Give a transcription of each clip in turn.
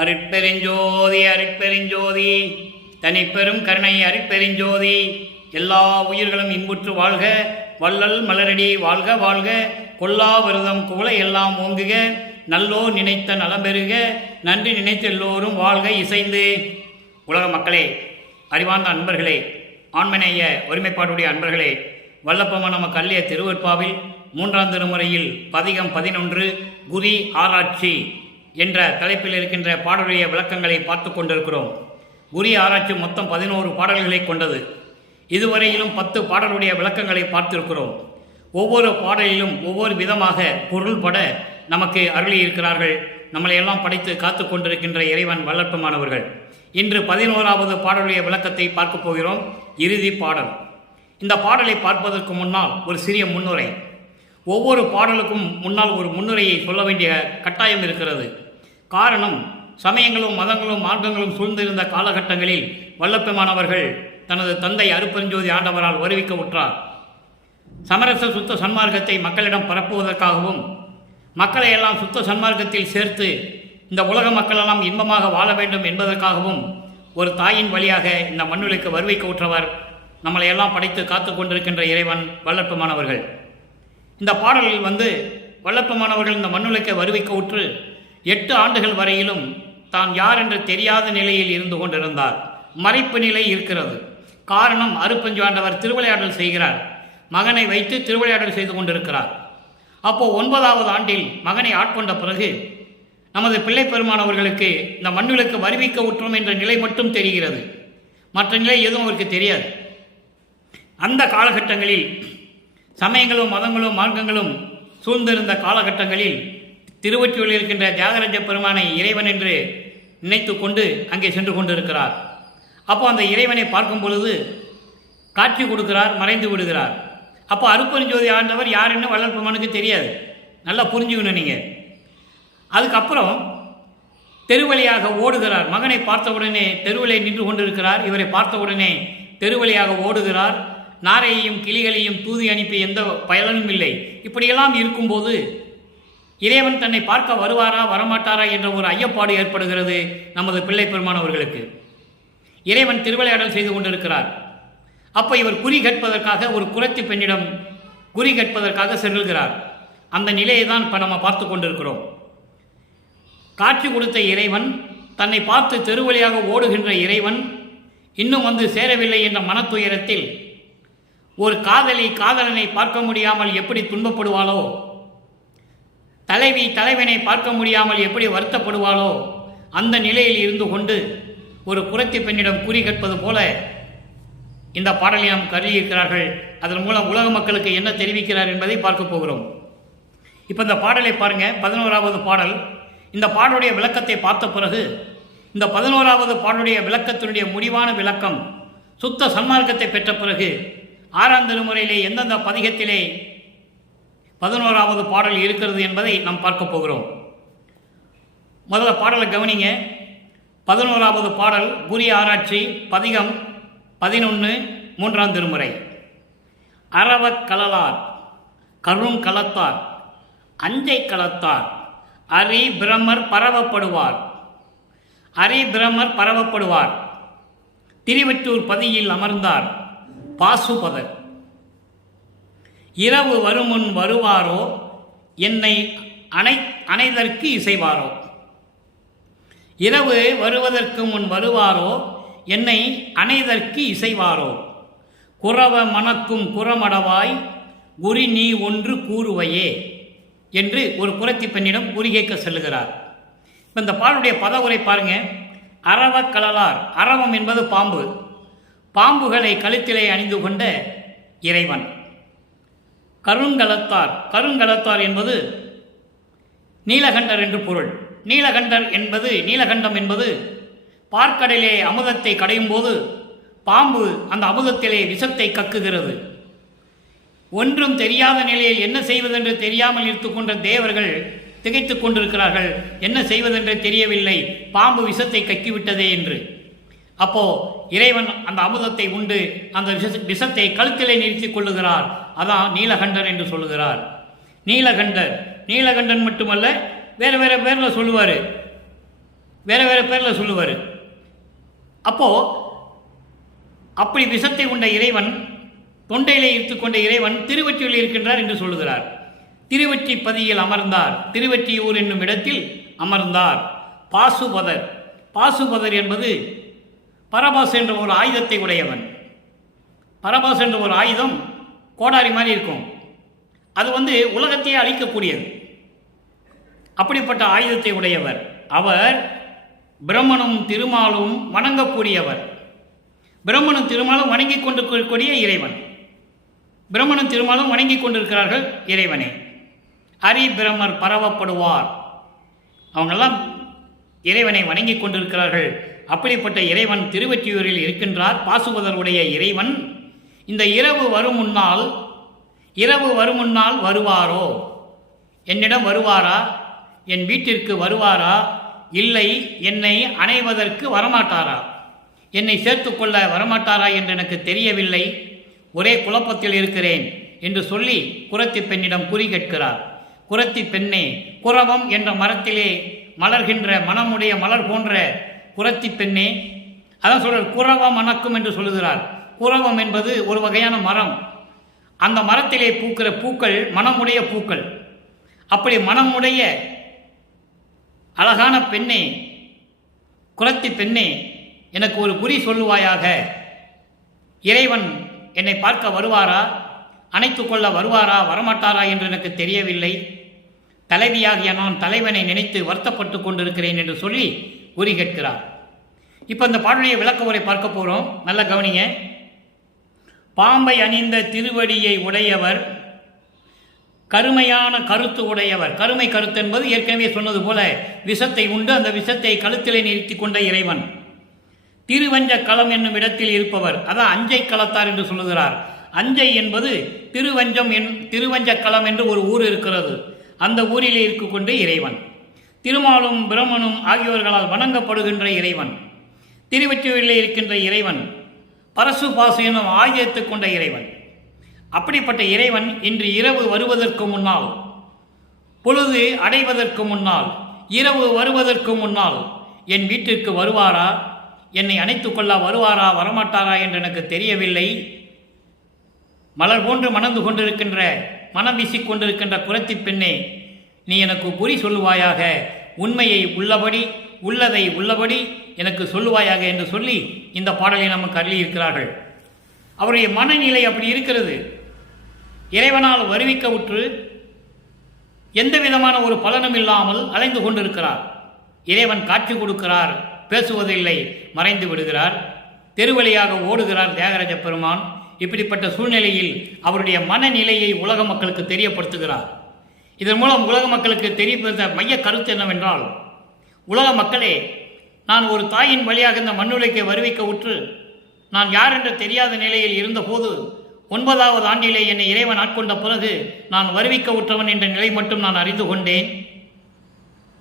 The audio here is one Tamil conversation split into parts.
அருட்பெருஞ்சோதி அருட்பெருஞ்சோதி தனிப்பெரும் கருணை அருட்பெருஞ்சோதி. எல்லா உயிர்களும் இன்புற்று வாழ்க, வள்ளல் மலரடி வாழ்க வாழ்க, கொல்லா விரதம் குவளை எல்லாம் ஓங்குக, நல்லோ நினைத்த நலம்பெறுக, நன்றி நினைத்த எல்லோரும் வாழ்க இசைந்து. உலக மக்களே, அறிவார்ந்த அன்பர்களே, ஆண்மநேய ஒருமைப்பாடுடைய அன்பர்களே, வல்லப்பம நம கல்லிய திருவற்பாவில் 3ஆம் திருமுறையில் பதிகம் 11 குறி ஆராய்ச்சி என்ற தலைப்பில் இருக்கின்ற பாடலுடைய விளக்கங்களை பார்த்து கொண்டிருக்கிறோம். குறி ஆராய்ச்சி மொத்தம் 11 பாடல்களை கொண்டது. இதுவரையிலும் 10 பாடலுடைய விளக்கங்களை பார்த்திருக்கிறோம். ஒவ்வொரு பாடலிலும் ஒவ்வொரு விதமாக பொருள்பட நமக்கு அருளியிருக்கிறார்கள். நம்மளையெல்லாம் படைத்து காத்து கொண்டிருக்கின்ற இறைவன் வல்லற்பமானவர்கள். இன்று 11வது பாடலுடைய விளக்கத்தை பார்க்க போகிறோம். இறுதி பாடல். இந்த பாடலை பார்ப்பதற்கு முன்னால் ஒரு சிறிய முன்னுரை. ஒவ்வொரு பாடலுக்கும் முன்னால் ஒரு முன்னுரையை சொல்ல வேண்டிய கட்டாயம் இருக்கிறது. காரணம், சமயங்களும் மதங்களும் மார்க்கங்களும் சூழ்ந்திருந்த காலகட்டங்களில் வல்லப்பெருமானவர்கள் தனது தந்தை அருட்பெருஞ்சோதி ஆண்டவரால் வருவிக்க உற்றார். சமரச சுத்த சன்மார்க்கத்தை மக்களிடம் பரப்புவதற்காகவும் மக்களை எல்லாம் சுத்த சன்மார்க்கத்தில் சேர்த்து இந்த உலக மக்களெல்லாம் இன்பமாக வாழ வேண்டும் என்பதற்காகவும் ஒரு தாயின் வழியாக இந்த மண்ணுலைக்கு வருவிக்க உற்றவர் நம்மளை எல்லாம் படைத்து காத்து கொண்டிருக்கின்ற இறைவன் வல்லப்பெருமானவர்கள். இந்த பாடலில் வல்லப்பெருமானவர்கள் இந்த மண்ணுலைக்கு வருவிக்க உற்று 8 ஆண்டுகள் வரையிலும் தான் யார் என்று தெரியாத நிலையில் இருந்து கொண்டிருந்தார். மறைப்பு நிலை இருக்கிறது. காரணம், அருட்பெருஞ்சாண்டவர் திருவிளையாடல் செய்கிறார். மகனை வைத்து திருவிளையாடல் செய்து கொண்டிருக்கிறார். அப்போ 9வது ஆண்டில் மகனை ஆட்கொண்ட பிறகு நமது பிள்ளை பெருமானவர்களுக்கு இந்த மண்ணுலைக்கு வருவிக்க உற்றோம் என்ற நிலை மட்டும் தெரிகிறது. மற்ற நிலை எதுவும் அவருக்கு தெரியாது. அந்த காலகட்டங்களில் சமயங்களும் மதங்களும் மார்க்கங்களும் சூழ்ந்திருந்த காலகட்டங்களில் திருவொற்றியூரில் இருக்கின்ற தியாகராஜ பெருமானை இறைவன் என்று நினைத்து கொண்டு அங்கே சென்று கொண்டிருக்கிறார். அப்போ அந்த இறைவனை பார்க்கும் பொழுது காட்சி கொடுக்கிறார், மறைந்து விடுகிறார். அப்போ அருட்பெருஞ்சோதி ஆண்டவர் யாருன்னு வள்ளல் பெருமானுக்கு தெரியாது. நல்லா புரிஞ்சுக்கணும் நீங்கள். அதுக்கப்புறம் தெருவழியாக ஓடுகிறார். மகனை பார்த்தவுடனே தெருவழியை நின்று கொண்டிருக்கிறார். இவரை பார்த்தவுடனே தெருவழியாக ஓடுகிறார். நாரையையும் கிளிகளையும் தூதி அனுப்பி எந்த பயனும் இல்லை. இப்படியெல்லாம் இருக்கும்போது இறைவன் தன்னை பார்க்க வருவாரா வரமாட்டாரா என்ற ஒரு ஐயப்பாடு ஏற்படுகிறது நமது பிள்ளை பெருமானவர்களுக்கு. இறைவன் திருவிளையாடல் செய்து கொண்டிருக்கிறார். அப்போ இவர் குறி கேட்பதற்காக ஒரு குறத்தி பெண்ணிடம் குறி கேட்பதற்காக செல்கிறார். அந்த நிலையை தான் இப்போ நம்ம பார்த்து கொண்டிருக்கிறோம். காட்சி கொடுத்த இறைவன், தன்னை பார்த்து தெருவழியாக ஓடுகின்ற இறைவன் இன்னும் சேரவில்லை என்ற மனத்துயரத்தில் ஒரு காதலனை பார்க்க முடியாமல் எப்படி துன்பப்படுவாளோ, தலைவி தலைவனை பார்க்க முடியாமல் எப்படி வருத்தப்படுவாளோ, அந்த நிலையில் இருந்து கொண்டு ஒரு குறத்தி பெண்ணிடம் குறி கேட்பது போல இந்த பாடலை நாம் கருதியிருக்கிறார்கள். அதன் மூலம் உலக மக்களுக்கு என்ன தெரிவிக்கிறார் என்பதை பார்க்க போகிறோம். இப்போ இந்த பாடலை பாருங்க. 11வது பாடல். இந்த பாடலுடைய விளக்கத்தை பார்த்த பிறகு இந்த 11வது பாடலுடைய விளக்கத்தினுடைய முடிவான விளக்கம், சுத்த சன்மார்க்கத்தை பெற்ற பிறகு 6ஆம் திருமுறையிலே எந்தெந்த பதிகத்திலே 11வது பாடல் இருக்கிறது என்பதை நாம் பார்க்க போகிறோம். முதல்ல பாடலை கவனிங்க. 11வது பாடல் குறி ஆராய்ச்சி, பதிகம் 11, 3ஆம் திருமுறை. அரவக் கலலார் கரும் களத்தார் அஞ்சை களத்தார் அரி பிரம்மர் பரவப்படுவார். அரி பிரம்மர் பரவப்படுவார். திருவொற்றியூர் பதியில் அமர்ந்தார் பாசுபதர். இரவு வருமுன் வருவாரோ என்னை அணைதற்கு இசைவாரோ. இரவு வருவதற்கு முன் வருவாரோ என்னை அணைதற்கு இசைவாரோ. குறவ மணக்கும் குறமடவாய் குறி நீ ஒன்று கூறுவையே என்று ஒரு குறத்தி பெண்ணிடம் குறி கேட்க செல்லுகிறார். இப்போ இந்த பாடலுடைய பதவுரை பாருங்க. அரவ கலலார். அரவம் என்பது பாம்பு. பாம்புகளை கழுத்திலே அணிந்து கொண்ட இறைவன். கருங்கலத்தார். கருங்கலத்தார் என்பது நீலகண்டர் என்று பொருள். நீலகண்டம் என்பது பார்க்கடலே அமுதத்தை கடையும் போது பாம்பு அந்த அமுதத்திலே விஷத்தை கக்குகிறது. ஒன்றும் தெரியாத நிலையில் என்ன செய்வதென்று தெரியாமல் இருந்துகொண்ட தேவர்கள் திகைத்துக் கொண்டிருக்கிறார்கள். என்ன செய்வதென்று தெரியவில்லை, பாம்பு விஷத்தை கக்கிவிட்டதே என்று. அப்போ இறைவன் அந்த அமுதத்தை உண்டு அந்த விஷத்தை கழுத்திலே நிறுத்திக் கொள்ளுகிறார். அதான் நீலகண்டர் என்று சொல்லுகிறார். நீலகண்டன் மட்டுமல்ல, வேறு வேறு பேரில் சொல்லுவார். வேறு வேறு பேரில் சொல்லுவார். அப்போது அப்படி விஷத்தை உண்ட இறைவன், தொண்டையிலே இருத்துக்கொண்ட இறைவன் திருவொற்றியூரில் இருக்கின்றார் என்று சொல்லுகிறார். திருவொற்றிப்பதியில் அமர்ந்தார், திருவொற்றியூர் என்னும் இடத்தில் அமர்ந்தார். பாசுபதர், பாசுபதர் என்பது பரபாசு என்ற ஒரு ஆயுதத்தை உடையவன். பரபாசு என்ற ஒரு ஆயுதம் கோடாரி மாதிரி இருக்கும். அது உலகத்தையே அழிக்கக்கூடியது. அப்படிப்பட்ட ஆயுதத்தை உடையவர் அவர். பிரம்மனும் திருமாலும் வணங்கக்கூடியவர். பிரம்மனும் திருமாலும் வணங்கி கொண்டிருக்கக்கூடிய இறைவன். பிரம்மனும் திருமாலும் வணங்கி கொண்டிருக்கிறார்கள் இறைவனை. அரி பிரம்மர் பரவப்படுவார். அவங்கெல்லாம் இறைவனை வணங்கி கொண்டிருக்கிறார்கள். அப்படிப்பட்ட இறைவன் திருவொற்றியூரில் இருக்கின்றார். பாசுபதருடைய இறைவன் இந்த இரவு வரும் முன்னால் வருவாரோ? என்னிடம் வருவாரா? என் வீட்டிற்கு வருவாரா? இல்லை, என்னை அணைவதற்கு வரமாட்டாரா? என்னை சேர்த்து கொள்ள வரமாட்டாரா என்று எனக்கு தெரியவில்லை. ஒரே குழப்பத்தில் இருக்கிறேன் என்று சொல்லி குறத்தி பெண்ணிடம் குறி கேட்கிறார். குறத்தி பெண்ணே, குரவம் என்ற மரத்திலே மலர்கின்ற மனமுடைய மலர் போன்ற குறத்தி பெண்ணே, அதான் சொல்றார், குரவம் மணக்கும் என்று சொல்லுகிறார். குரவம் என்பது ஒரு வகையான மரம். அந்த மரத்திலே பூக்கிற பூக்கள் மனமுடைய பூக்கள். அப்படி மனமுடைய அழகான பெண்ணே, குறத்தி பெண்ணே, எனக்கு ஒரு குறி சொல்லுவாயாக. இறைவன் என்னை பார்க்க வருவாரா? அணைத்து கொள்ள வருவாரா? வரமாட்டாரா என்று எனக்கு தெரியவில்லை. தலைவியாகிய நான் தலைவனை நினைத்து வருத்தப்பட்டு கொண்டிருக்கிறேன் என்று சொல்லி குறி கேட்கிறார். இப்போ இந்த பாடலுடைய விளக்க உரை பார்க்க போகிறோம். நல்ல கவனிங்க. பாம்பை அணிந்த திருவடியை உடையவர், கருமையான கருத்து உடையவர். கருமை கருத்து என்பது ஏற்கனவே சொன்னது போல விஷத்தை உண்டு அந்த விஷத்தை கழுத்திலே நிறுத்தி கொண்ட இறைவன். திருவஞ்ச களம் என்னும் இடத்தில் இருப்பவர், அதான் அஞ்சை களத்தார் என்று சொல்லுகிறார். அஞ்சை என்பது திருவஞ்ச களம் என்று ஒரு ஊர் இருக்கிறது. அந்த ஊரிலே இருக்கொண்டு இறைவன். திருமாலும் பிரம்மனும் ஆகியோர்களால் வணங்கப்படுகின்ற இறைவன். திருவொற்றியூரிலே இருக்கின்ற இறைவன் பரசு பாசு எனும் ஆயுதத்தை கொண்ட இறைவன். அப்படிப்பட்ட இறைவன் இன்று இரவு வருவதற்கு முன்னால், பொழுது அடைவதற்கு முன்னால், இரவு வருவதற்கு முன்னால் என் வீட்டிற்கு வருவாரா? என்னை அணைத்து கொள்ள வருவாரா? வரமாட்டாரா என்று எனக்கு தெரியவில்லை. மலர் போன்று மணந்து கொண்டிருக்கின்ற, மனம் வீசிக்கொண்டிருக்கின்ற குறத்தி பெண்ணே, நீ எனக்கு குறி சொல்லுவாயாக. உண்மையை உள்ளபடி, உள்ளதை உள்ளபடி எனக்கு சொல்லுவாயாக என்று சொல்லி இந்த பாடலை நமக்கு அருளியிருக்கிறார்கள். அவருடைய மனநிலை அப்படி இருக்கிறது. இறைவனால் வருவிக்க உற்று எந்த விதமான ஒரு பலனும் இல்லாமல் அலைந்து கொண்டிருக்கிறார். இறைவன் காட்சி கொடுக்கிறார், பேசுவதில்லை, மறைந்து விடுகிறார். தெருவழியாக ஓடுகிறார் தியாகராஜ பெருமான். இப்படிப்பட்ட சூழ்நிலையில் அவருடைய மனநிலையை உலக மக்களுக்கு தெரியப்படுத்துகிறார். இதன் மூலம் உலக மக்களுக்கு தெரியப்படுத்த மைய கருத்து என்னவென்றால், உலக மக்களே, நான் ஒரு தாயின் வழியாக இந்த மண்ணுலைக்கு வருவிக்க உற்று நான் யார் என்று தெரியாத நிலையில் இருந்தபோது 9வது ஆண்டிலே என்னை இறைவன் ஆட்கொண்ட பிறகு நான் வருவிக்க உற்றவன் என்ற நிலை மட்டும் நான் அறிந்து கொண்டேன்.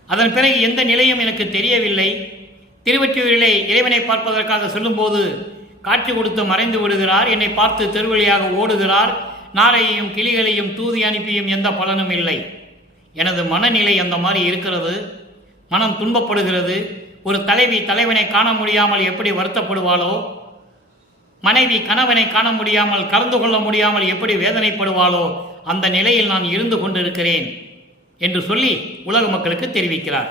அதன் பிறகு எந்த நிலையும் எனக்கு தெரியவில்லை. திருவொற்றியூரிலே இறைவனை பார்ப்பதற்காக சொல்லும்போது காட்சி கொடுத்து மறைந்து விடுகிறார். என்னை பார்த்து தெருவழியாக ஓடுகிறார். நாரையையும் கிளிகளையும் தூதி அனுப்பியும் எந்த பலனும் இல்லை. எனது மனநிலை அந்த மாதிரி இருக்கிறது. மனம் துன்பப்படுகிறது. ஒரு தலைவி தலைவனை காண முடியாமல் எப்படி வருத்தப்படுவாளோ, மனைவி கணவனை காண முடியாமல் கலந்து கொள்ள முடியாமல் எப்படி வேதனைப்படுவாளோ, அந்த நிலையில் நான் இருந்து கொண்டிருக்கிறேன் என்று சொல்லி உலக மக்களுக்கு தெரிவிக்கிறார்.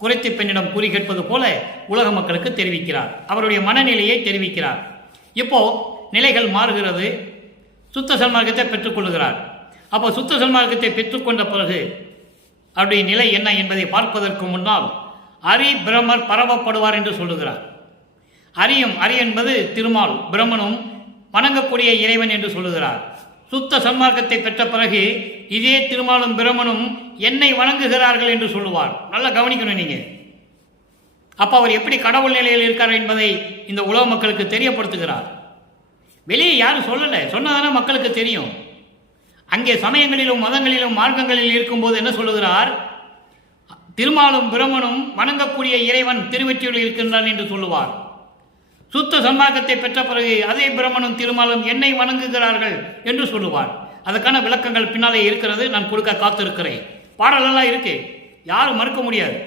குறத்தி பெண்ணிடம் குறி கேட்பது போல உலக மக்களுக்கு தெரிவிக்கிறார். அவருடைய மனநிலையை தெரிவிக்கிறார். இப்போ நிலைகள் மாறுகிறது. சுத்த சன்மார்க்கத்தை பெற்றுக்கொள்கிறார். அப்போ சுத்த சன்மார்க்கத்தை பெற்றுக்கொண்ட பிறகு அவருடைய நிலை என்ன என்பதை பார்ப்பதற்கு முன்னால் அரி பிரம்மர் பரவப்படுவார் என்று சொல்லுகிறார். அரி என்பது திருமால், பிரம்மனும் வணங்கக்கூடிய இறைவன் என்று சொல்லுகிறார். சுத்த சன்மார்க்கத்தை பெற்ற பிறகு இதே திருமாலும் பிரம்மனும் என்னை வணங்குகிறார்கள் என்று சொல்லுவார். நல்லா கவனிக்கணும் நீங்க. அப்ப அவர் எப்படி கடவுள் நிலையில் இருக்கார் என்பதை இந்த உலக மக்களுக்கு தெரியப்படுத்துகிறார். வெளியே யாரும் சொல்லலை, சொன்னதான மக்களுக்கு தெரியும். அங்கே சமயங்களிலும் மதங்களிலும் மார்க்கங்களில் இருக்கும்போது என்ன சொல்லுகிறார்? திருமாலும் பிரம்மனும் வணங்கக்கூடிய இறைவன் திருவொற்றியூரில் இருக்கின்றான் என்று சொல்லுவார். சுத்த சன்மார்க்கத்தை பெற்ற பிறகு அதே பிரம்மனும் திருமாலும் என்னை வணங்குகிறார்கள் என்று சொல்லுவார். அதுக்கான விளக்கங்கள் பின்னாலே இருக்கிறது, நான் கொடுக்க காத்திருக்கிறேன். பாடலெல்லாம் இருக்கு, யாரும் மறுக்க முடியாது.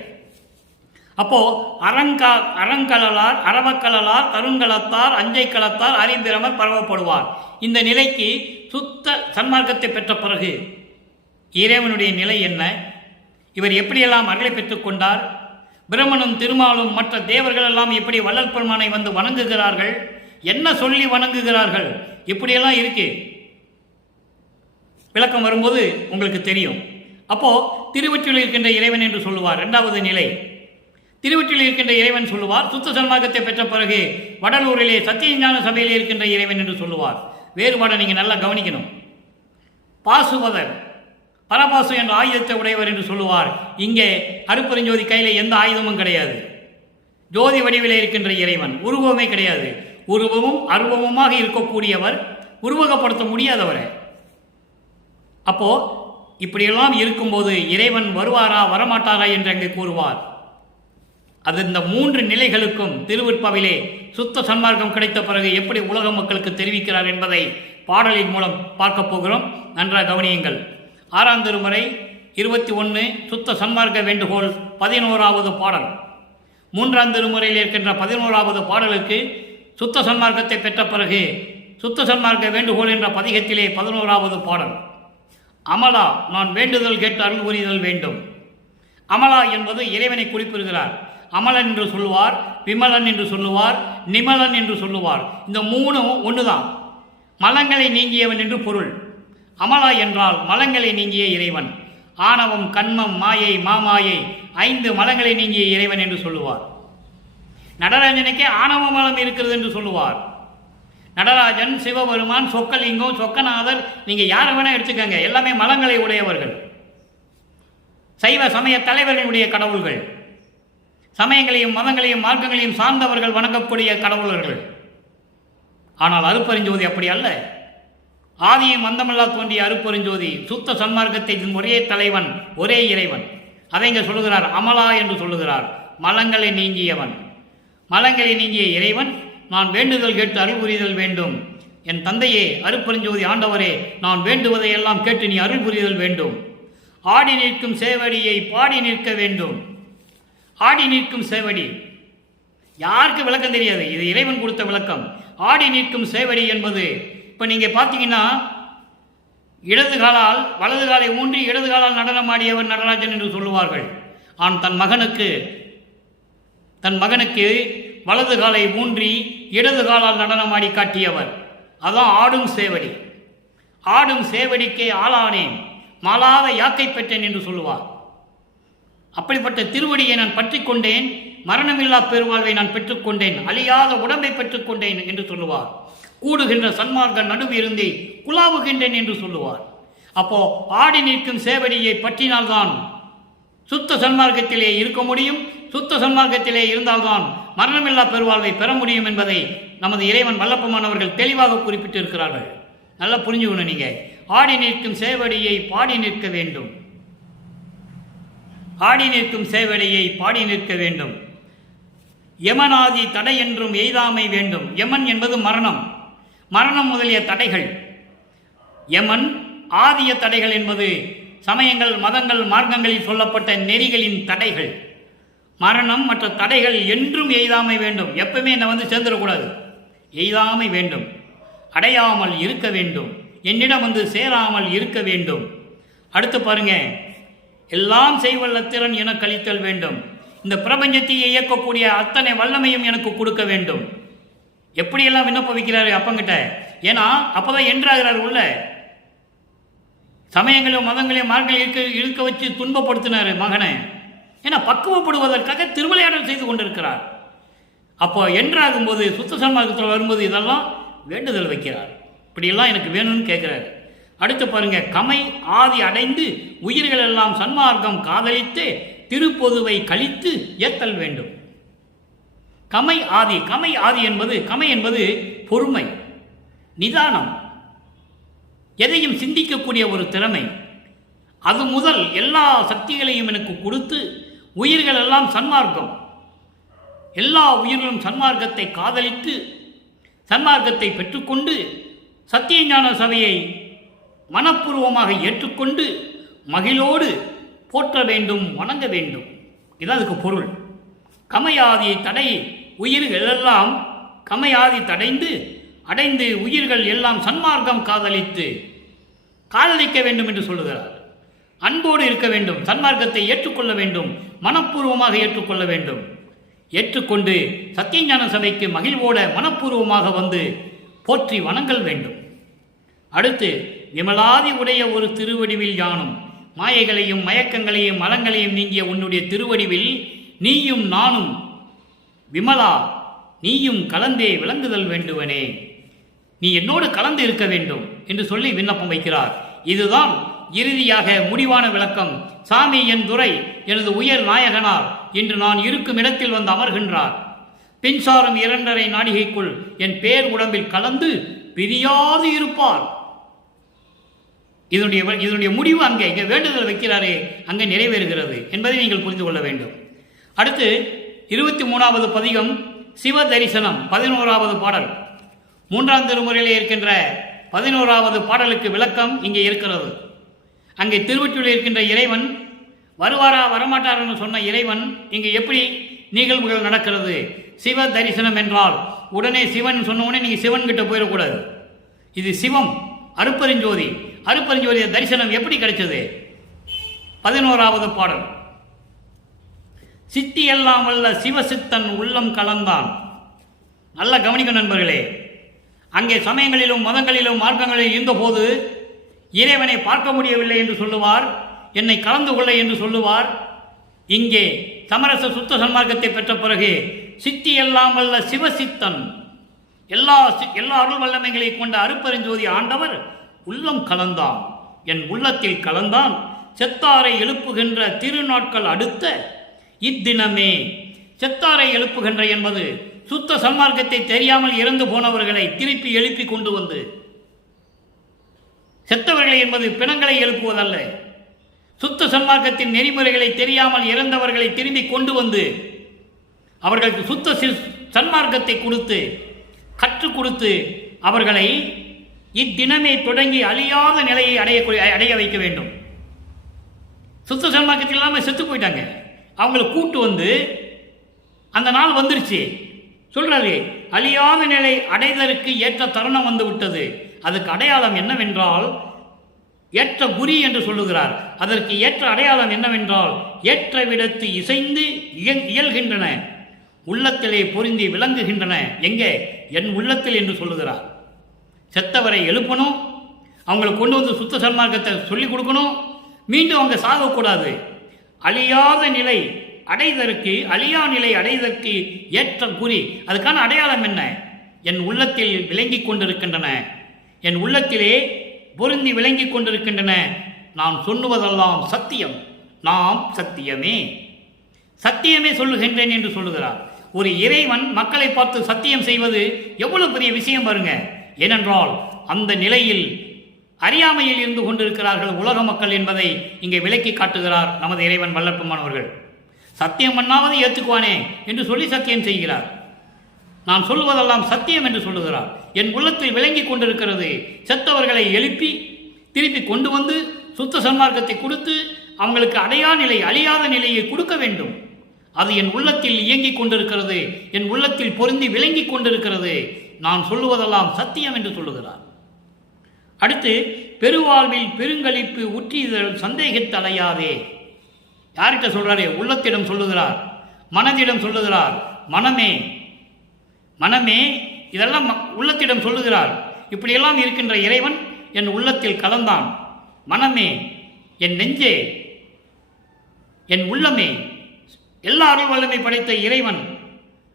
அப்போது அரங்கலார் அரவக்கலார் கருங்கலத்தார் அஞ்சை களத்தார் அறிந்திரமர் பரவப்படுவார். இந்த நிலைக்கு சுத்த சன்மார்க்கத்தை பெற்ற பிறகு இறைவனுடைய நிலை என்ன? இவர் எப்படியெல்லாம் அருளை பெற்றுக்கொண்டார்? பிரம்மனும் திருமாலும் மற்ற தேவர்கள் எல்லாம் எப்படி வள்ளல் பெருமானை வந்து வணங்குகிறார்கள்? என்ன சொல்லி வணங்குகிறார்கள்? இப்படியெல்லாம் இருக்கு. விளக்கம் வரும்போது உங்களுக்கு தெரியும். அப்போ திருவொற்றியில் இருக்கின்ற இறைவன் என்று சொல்லுவார். இரண்டாவது நிலை திருவொற்றியில் இருக்கின்ற இறைவன் சொல்லுவார். சுத்த சன்மார்க்கத்தை பெற்ற பிறகு வடலூரிலே சத்தியஞான சபையில் இருக்கின்ற இறைவன் என்று சொல்லுவார். வேறுபாடை நீங்கள் நல்லா கவனிக்கணும். பாசுவதர் பரபாசு என்ற ஆயுதத்தை உடையவர் என்று சொல்லுவார். இங்கே அருப்பெருஞ்சோதி கையில் எந்த ஆயுதமும் கிடையாது. ஜோதி வடிவிலே இருக்கின்ற இறைவன், உருவமே கிடையாது. உருவமும் அருவமுமாக இருக்கக்கூடியவர், உருவகப்படுத்த முடியாதவரை. அப்போ இப்படியெல்லாம் இருக்கும்போது இறைவன் வருவாரா வரமாட்டாரா என்று அங்கே கூறுவார். அது இந்த மூன்று நிலைகளுக்கும் திருவிற்பாவிலே சுத்த சன்மார்க்கம் கிடைத்த பிறகு எப்படி உலக மக்களுக்கு தெரிவிக்கிறார் என்பதை பாடலின் மூலம் பார்க்க போகிறோம். நன்றாக கவனியுங்கள். 6ஆம் திருமுறை 21 சுத்த சன்மார்க்க வேண்டுகோள் 11வது பாடல். 3ஆம் திருமுறையில் இருக்கின்ற 11வது பாடலுக்கு சுத்த சன்மார்க்கத்தை பெற்ற பிறகு சுத்த சன்மார்க்க வேண்டுகோள் என்ற பதிகத்திலே 11வது பாடல். அமலா நான் வேண்டுதல் கேட்டு அருள் புரிதல் வேண்டும். அமலா என்பது இறைவனை குறிப்பிடுகிறார். அமலன் என்று சொல்லுவார், விமலன் என்று சொல்லுவார், நிமலன் என்று சொல்லுவார். இந்த மூணும் ஒன்றுதான். மலங்களை நீங்கியவன் என்று பொருள். அமலா என்றால் மலங்களை நீங்கிய இறைவன். ஆணவம், கண்மம், மாயை, மாமாயை 5 மலங்களை நீங்கிய இறைவன் என்று சொல்லுவார். நடராஜனுக்கே ஆணவ மலம் இருக்கிறது என்று சொல்லுவார். நடராஜன், சிவபெருமான், சொக்கலிங்கம், சொக்கநாதர், நீங்கள் யாரை வேணால் எடுத்துக்கங்க, எல்லாமே மலங்களை உடையவர்கள். சைவ சமய தலைவர்களுடைய கடவுள்கள், சமயங்களையும் மதங்களையும் மார்க்கங்களையும் சார்ந்தவர்கள் வணங்கக்கூடிய கடவுளர்கள். ஆனால் அருப்பெருஞ்சோதி அப்படி அல்ல. ஆதியும் அந்தமில்லா தோன்றிய அருப்பெருஞ்சோதி சுத்த சன்மார்க்கத்தை ஒரே தலைவன், ஒரே இறைவன். அதை இங்கே சொல்லுகிறார். அமலா என்று சொல்லுகிறார். மலங்களை நீங்கியவன், மலங்களை நீங்கிய இறைவன். நான் வேண்டுதல் கேட்டு அருள் புரிதல் வேண்டும். என் தந்தையே அருப்பெருஞ்சோதி ஆண்டவரே, நான் வேண்டுவதையெல்லாம் கேட்டு நீ அருள் புரிதல் வேண்டும். ஆடி நிற்கும் சேவடியை பாடி நிற்க வேண்டும். ஆடி நிற்கும் சேவடி யாருக்கு விளக்கம் தெரியாது, இது இறைவன் கொடுத்த விளக்கம். ஆடி நிற்கும் சேவடி என்பது இப்போ நீங்கள் பார்த்தீங்கன்னா இடது காலால் வலது காலை ஊன்றி இடது காலால் நடனமாடியவர் நடராஜன் என்று சொல்லுவார்கள். தன் மகனுக்கு வலது காலை ஊன்றி இடது காலால் நடனமாடி காட்டியவர். அதான் ஆடும் சேவடி. ஆடும் சேவடிக்கே ஆளானேன், மாளாத யாக்கை பெற்றேன் என்று சொல்லுவார். அப்படிப்பட்ட திருவடியை நான் பற்றி கொண்டேன், மரணமில்லா பெருவாழ்வை நான் பெற்றுக்கொண்டேன், அழியாத உடம்பை பெற்றுக்கொண்டேன் என்று சொல்லுவார். கூடுகின்ற சன்மார்க்க நடுவிருந்தே குலாவுகின்றேன் என்று சொல்லுவார். அப்போ ஆடி நிற்கும் சேவடியை பற்றினால்தான் சுத்த சன்மார்க்கத்திலே இருக்க முடியும். சுத்த சன்மார்க்கத்திலே இருந்தால்தான் மரணமில்லா பெருவாழ்வை பெற முடியும் என்பதை நமது இறைவன் வல்லப்பமானவர்கள் தெளிவாக குறிப்பிட்டு இருக்கிறார்கள். நல்லா புரிஞ்சுக்கணும். நீங்கள் ஆடி நிற்கும் சேவடியை பாடி நிற்க வேண்டும். ஆடி நிற்கும் சேவடியை பாடி நிற்க வேண்டும். யமனாதி தடை என்றும் எய்தாமை வேண்டும். யமன் என்பது மரணம், மரணம் முதலிய தடைகள். யமன் ஆதிய தடைகள் என்பது சமயங்கள், மதங்கள், மார்க்கங்களில் சொல்லப்பட்ட நெறிகளின் தடைகள். மரணம் மற்ற தடைகள் என்றும் எய்தாமை வேண்டும். எப்பவுமே என்னை வந்து சேர்ந்துடக்கூடாது, எய்தாமை வேண்டும். அடையாமல் இருக்க வேண்டும், என்னிடம் வந்து சேராமல் இருக்க வேண்டும். அடுத்து பாருங்க, எல்லாம் செய்வல்ல திறன் என கழித்தல் வேண்டும். இந்த பிரபஞ்சத்தை இயக்கக்கூடிய அத்தனை வல்லமையும் எனக்கு கொடுக்க வேண்டும். எப்படியெல்லாம் விண்ணப்ப வைக்கிறாரு அப்பங்கிட்ட. ஏன்னா அப்போதான் என்றாகிறார் உள்ள. சமயங்களையும் மதங்களையும் மார்க்கங்களையும் இழுக்க வச்சு துன்பப்படுத்தினார் மகனை. ஏன்னா பக்குவப்படுவதற்காக திருவிளையாடல் செய்து கொண்டிருக்கிறார். அப்போ என்றாகும்போது சுத்த சன்மார்க்கத்தில் வரும்போது இதெல்லாம் வேண்டுதல் வைக்கிறார். இப்படியெல்லாம் எனக்கு வேணும்னு கேட்குறாரு. அடுத்து பாருங்க, கமை ஆதி அடைந்து உயிர்கள் எல்லாம் சன்மார்க்கம் காதலித்து திருப்பொதுவை கழித்து ஏத்தல் வேண்டும். கமை ஆதி. கமை ஆதி என்பது, கமை என்பது பொறுமை, நிதானம், எதையும் சிந்திக்கக்கூடிய ஒரு திறமை. அது முதல் எல்லா சக்திகளையும் எனக்கு கொடுத்து உயிர்கள் எல்லாம் சன்மார்க்கம், எல்லா உயிர்களும் சன்மார்க்கத்தை காதலித்து சன்மார்க்கத்தை பெற்றுக்கொண்டு சத்தியஞான சபையை மனப்பூர்வமாக ஏற்றுக்கொண்டு மகிழோடு போற்ற வேண்டும், வணங்க வேண்டும். இதான் அதுக்கு பொருள். கமையாதி தடை உயிர்கள் எல்லாம் கமையாதி தடைந்து அடைந்து உயிர்கள் எல்லாம் சன்மார்க்கம் காதலிக்க வேண்டும் என்று சொல்லுகிறார். அன்போடு இருக்க வேண்டும், சன்மார்க்கத்தை ஏற்றுக்கொள்ள வேண்டும், மனப்பூர்வமாக ஏற்றுக்கொள்ள வேண்டும். ஏற்றுக்கொண்டு சத்தியஞான சபைக்கு மகிழ்வோட மனப்பூர்வமாக வந்து போற்றி வணங்கல் வேண்டும். அடுத்து, விமலாதி உடைய ஒரு திருவடிவில் யானும் மாயைகளையும் மயக்கங்களையும் மலங்களையும் நீங்கிய உன்னுடைய திருவடிவில் நீயும் நானும் விமலா நீயும் கலந்தே விளங்குதல் வேண்டுவனே, நீ என்னோடு கலந்து இருக்க வேண்டும் என்று சொல்லி விண்ணப்பம் வைக்கிறார். இதுதான் இறுதியாக முடிவான விளக்கம். சாமி என் துரை எனது உயர் நாயகனார் இன்று நான் இருக்கும் இடத்தில் வந்து அமர்கின்றார். பின்சாரம் 2.5 நாடிகைக்குள் என் பேர் உடம்பில் கலந்து பிரியாது இருப்பார். இதனுடைய முடிவு அங்கே வேண்டுதல் வைக்கிறாரே அங்கே நிறைவேறுகிறது என்பதை நீங்கள் புரிந்து கொள்ள வேண்டும். அடுத்து 23வது பதிகம் சிவ தரிசனம் 11வது பாடல். 3ஆம் திருமுறையிலே இருக்கின்ற 11வது பாடலுக்கு விளக்கம் இங்கே இருக்கிறது. அங்கே திருவொற்றியூரில் இருக்கின்ற இறைவன் வருவாரா வரமாட்டார் என்று சொன்ன இறைவன் இங்கே எப்படி நிகழ்வுகள் நடக்கிறது? சிவ தரிசனம் என்றால் உடனே சிவன் சொன்ன உடனே நீங்கள் சிவன் கிட்ட போயிடக்கூடாது. இது சிவம், அருப்பெருஞ்சோதி. அருப்பெருஞ்சோதி தரிசனம் எப்படி கிடைச்சது? 11வது பாடல். சித்தி எல்லாம் வல்ல சிவசித்தன் உள்ளம் கலந்தான். நல்ல கவனிக்கும் நண்பர்களே, அங்கே சமயங்களிலும் மதங்களிலும் மார்க்கங்களிலும் இருந்தபோது இறைவனை பார்க்க முடியவில்லை என்று சொல்லுவார், என்னை கலந்து கொள்ள என்று சொல்லுவார். இங்கே சமரச சுத்த சன்மார்க்கத்தை பெற்ற பிறகு சித்தி எல்லாம் வல்ல சிவசித்தன், எல்லா அருள் வல்லமைகளை கொண்ட அருப்பெருஞ்சோதி ஆண்டவர் உள்ளம் கலந்தான், என் உள்ளத்தில் கலந்தான். செத்தாரை எழுப்புகின்ற திருநாட்கள் அடுத்த இத்தினமே. செத்தாரை எழுப்புகின்ற என்பது சுத்த சன்மார்க்கத்தை தெரியாமல் இறந்து போனவர்களை திருப்பி எழுப்பி கொண்டு வந்து, செத்தவர்களை என்பது பிணங்களை எழுப்புவதல்ல, சுத்த சன்மார்க்கத்தின் நெறிமுறைகளை தெரியாமல் இறந்தவர்களை திரும்பி கொண்டு வந்து அவர்களுக்கு சுத்த சன்மார்க்கத்தை கொடுத்து கற்றுக் கொடுத்து அவர்களை இத்தினமே தொடங்கி அழியாத நிலையை அடைய வைக்க வேண்டும். சுத்த சன்மார்க்கத்தில் இல்லாமல் செத்து போயிட்டாங்க, அவங்களை கூட்டு வந்து அந்த நாள் வந்துருச்சு சொல்றாரு. அழியாத நிலை அடைதற்கு ஏற்ற தருணம் வந்து விட்டது. அதுக்கு அடையாளம் என்னவென்றால் ஏற்ற குறி என்று சொல்லுகிறார். அதற்கு ஏற்ற அடையாளம் என்னவென்றால் ஏற்ற விடத்து இசைந்து இயல்கின்றன, உள்ளத்திலே பொருந்தி விளங்குகின்றன. எங்கே? என் உள்ளத்தில் என்று சொல்லுகிறார். செத்தவரை எழுப்பணும், அவங்களை கொண்டு வந்து சுத்த சன்மார்க்கத்தை சொல்லிக் கொடுக்கணும், மீண்டும் அவங்க சாகக்கூடாது. அழியாத நிலை அடைதற்கு, அழியா நிலை அடைதற்கு ஏற்ற குறி, அதுக்கான அடையாளம் என்ன? என் உள்ளத்தில் விளங்கி கொண்டிருக்கின்றன, என் உள்ளத்திலே பொருந்தி விளங்கி கொண்டிருக்கின்றன. நான் சொல்லுவதெல்லாம் சத்தியம், நாம் சத்தியமே சத்தியமே சொல்லுகின்றேன் என்று சொல்லுகிறார். ஒரு இறைவன் மக்களை பார்த்து சத்தியம் செய்வது எவ்வளவு பெரிய விஷயம் பாருங்க. ஏனென்றால் அந்த நிலையில் அறியாமையில் இருந்து கொண்டிருக்கிறார்கள் உலக மக்கள் என்பதை இங்கே விளக்கி காட்டுகிறார் நமது இறைவன் வல்லற்பெருமானவர்கள். சத்தியம் பண்ணாவது ஏற்றுக்குவானே என்று சொல்லி சத்தியம் செய்கிறார். நான் சொல்லுவதெல்லாம் சத்தியம் என்று சொல்லுகிறார். என் உள்ளத்தில் விளங்கி கொண்டிருக்கிறது. செத்தவர்களை எழுப்பி திருப்பி கொண்டு வந்து சுத்த சன்மார்க்கத்தை கொடுத்து அவங்களுக்கு அடையா நிலை, அழியாத நிலையை கொடுக்க வேண்டும். அது என் உள்ளத்தில் இயங்கிக் கொண்டிருக்கிறது, என் உள்ளத்தில் பொருந்தி விளங்கி கொண்டிருக்கிறது. நான் சொல்லுவதெல்லாம் சத்தியம் என்று சொல்லுகிறார். அடுத்து, பெருவாழ்வில் பெருங்களிப்பு உற்றிதழ் சந்தேகத்தலையாதே. யார்கிட்ட சொல்றாரு? உள்ளத்திடம் சொல்லுகிறார், மனதிடம் சொல்லுகிறார். மனமே மனமே இதெல்லாம் உள்ளத்திடம் சொல்லுகிறார். இப்படியெல்லாம் இருக்கின்ற இறைவன் என் உள்ளத்தில் கலந்தான். மனமே, என் நெஞ்சே, என் உள்ளமே, எல்லா அருள் வல்லமை படைத்த இறைவன்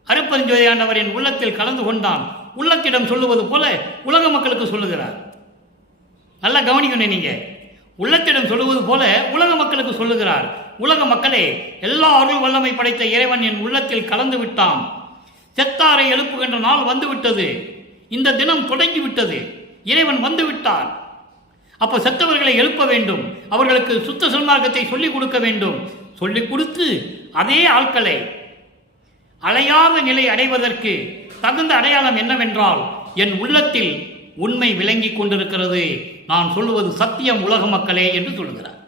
அருப்பெருஞ்சோதி ஆண்டவர் என் உள்ளத்தில் கலந்து கொண்டான். உள்ளத்திடம் சொல்லுவது போல உலக மக்களுக்கு சொல்லுகிறார். நல்லா கவனிக்கணும் நீங்க. உள்ளத்திடம் சொல்லுவது போல உலக மக்களுக்கு சொல்லுகிறார். உலக மக்களே, எல்லா அருள் வல்லமை படைத்த இறைவன் என் உள்ளத்தில் கலந்து விட்டான். செத்தாரை எழுப்புகின்ற நாள் வந்துவிட்டது. இந்த தினம் தொடங்கிவிட்டது. இறைவன் வந்து விட்டார். அப்போ செத்தவர்களை எழுப்ப வேண்டும், அவர்களுக்கு சுத்த சன்மார்க்கத்தை சொல்லிக் கொடுக்க வேண்டும். சொல்லிக் கொடுத்து அதே ஆட்களை அலையாத நிலை அடைவதற்கு தகுந்த அடையாளம் என்னவென்றால் என் உள்ளத்தில் உண்மை விளங்கி கொண்டிருக்கிறது, நான் சொல்லுவது சத்தியம் உலக மக்களே என்று சொல்கிறார்.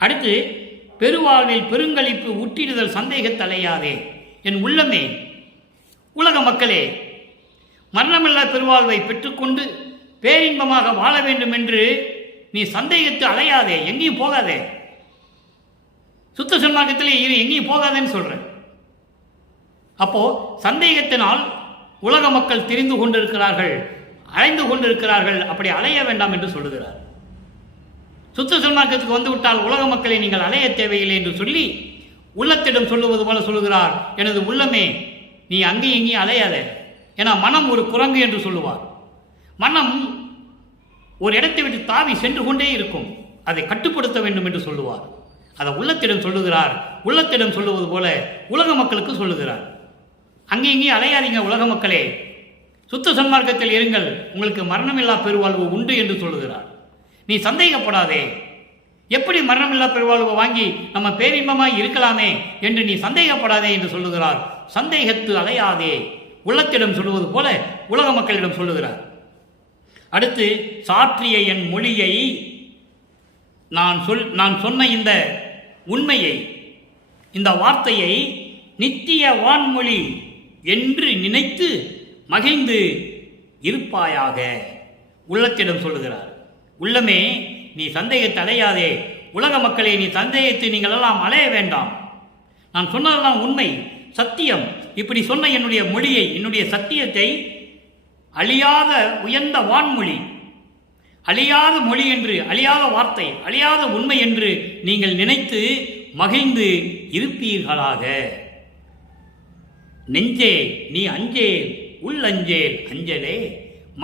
அடுத்து, பெருவாழ்வில் பெருங்களிப்பு உற்றிடுதல் சந்தேகத்தலையாதே. என் உள்ளமே, உலக மக்களே, மரணமில்லா பெருவாழ்வை பெற்றுக்கொண்டு பேரின்பமாக வாழ வேண்டும் என்று நீ சந்தேகத்து அலையாதே, எங்கேயும் போகாதே. சுத்த சன்மார்க்கத்திலே இரு, எங்கேயும் போகாதேன்னு சொல்றேன். அப்போ சந்தேகத்தினால் உலக மக்கள் திரிந்து கொண்டிருக்கிறார்கள், அலைந்து கொண்டிருக்கிறார்கள். அப்படி அலைய வேண்டாம் என்று சொல்லுகிறார். சுத்த சன்மார்க்கத்துக்கு வந்து விட்டால் உலக மக்களை நீங்கள் அலைய தேவையில்லை என்று சொல்லி உள்ளத்திடம் சொல்லுவது போல சொல்லுகிறார். எனது உள்ளமே, நீ அங்கேயும் இங்கேயும் அலையாத. ஏன்னா மனம் ஒரு குரங்கு என்று சொல்லுவார். மனம் ஒரு இடத்தை விட்டு தாவி சென்று கொண்டே இருக்கும், அதை கட்டுப்படுத்த வேண்டும் என்று சொல்லுவார். அதை உள்ளத்திடம் சொல்லுகிறார். உள்ளத்திடம் சொல்லுவது போல உலக மக்களுக்கு சொல்லுகிறார். அங்கே இங்கே அலையாதீங்க உலக மக்களே, சுத்த சன்மார்க்கத்தில் இருங்கள், உங்களுக்கு மரணமில்லா பெருவாழ்வு உண்டு என்று சொல்லுகிறார். நீ சந்தேகப்படாதே. எப்படி மரணமில்லா பெருவாழ்வு வாங்கி நம்ம பேரின்பமாய் இருக்கலாமே என்று நீ சந்தேகப்படாதே என்று சொல்லுகிறார். சந்தேகத்து அலையாதே, உள்ளத்திடம் சொல்லுவது போல உலக மக்களிடம் சொல்லுகிறார். அடுத்து, சாற்றிய என் மொழியை, நான் சொன்ன இந்த உண்மையை, இந்த வார்த்தையை நித்திய வான்மொழி என்று நினைத்து மகிழ்ந்து இருப்பாயாக. உள்ளத்திடம் சொல்லுகிறார். உள்ளமே, நீ சந்தேகத்தை அலையாதே. உலக மக்களை நீ சந்தேகத்தை நீங்கள் எல்லாம் அலைய வேண்டாம். நான் சொன்னதெல்லாம் உண்மை, சத்தியம். இப்படி சொன்ன என்னுடைய மொழியை, என்னுடைய சத்தியத்தை அழியாத உயர்ந்த வான்மொழி, அழியாத மொழி என்று, அழியாத வார்த்தை, அழியாத உண்மை என்று நீங்கள் நினைத்து மகிழ்ந்து இருப்பீர்களாக. நெஞ்சே நீ அஞ்சேல், உள்ளஞ்சேல் அஞ்சலே.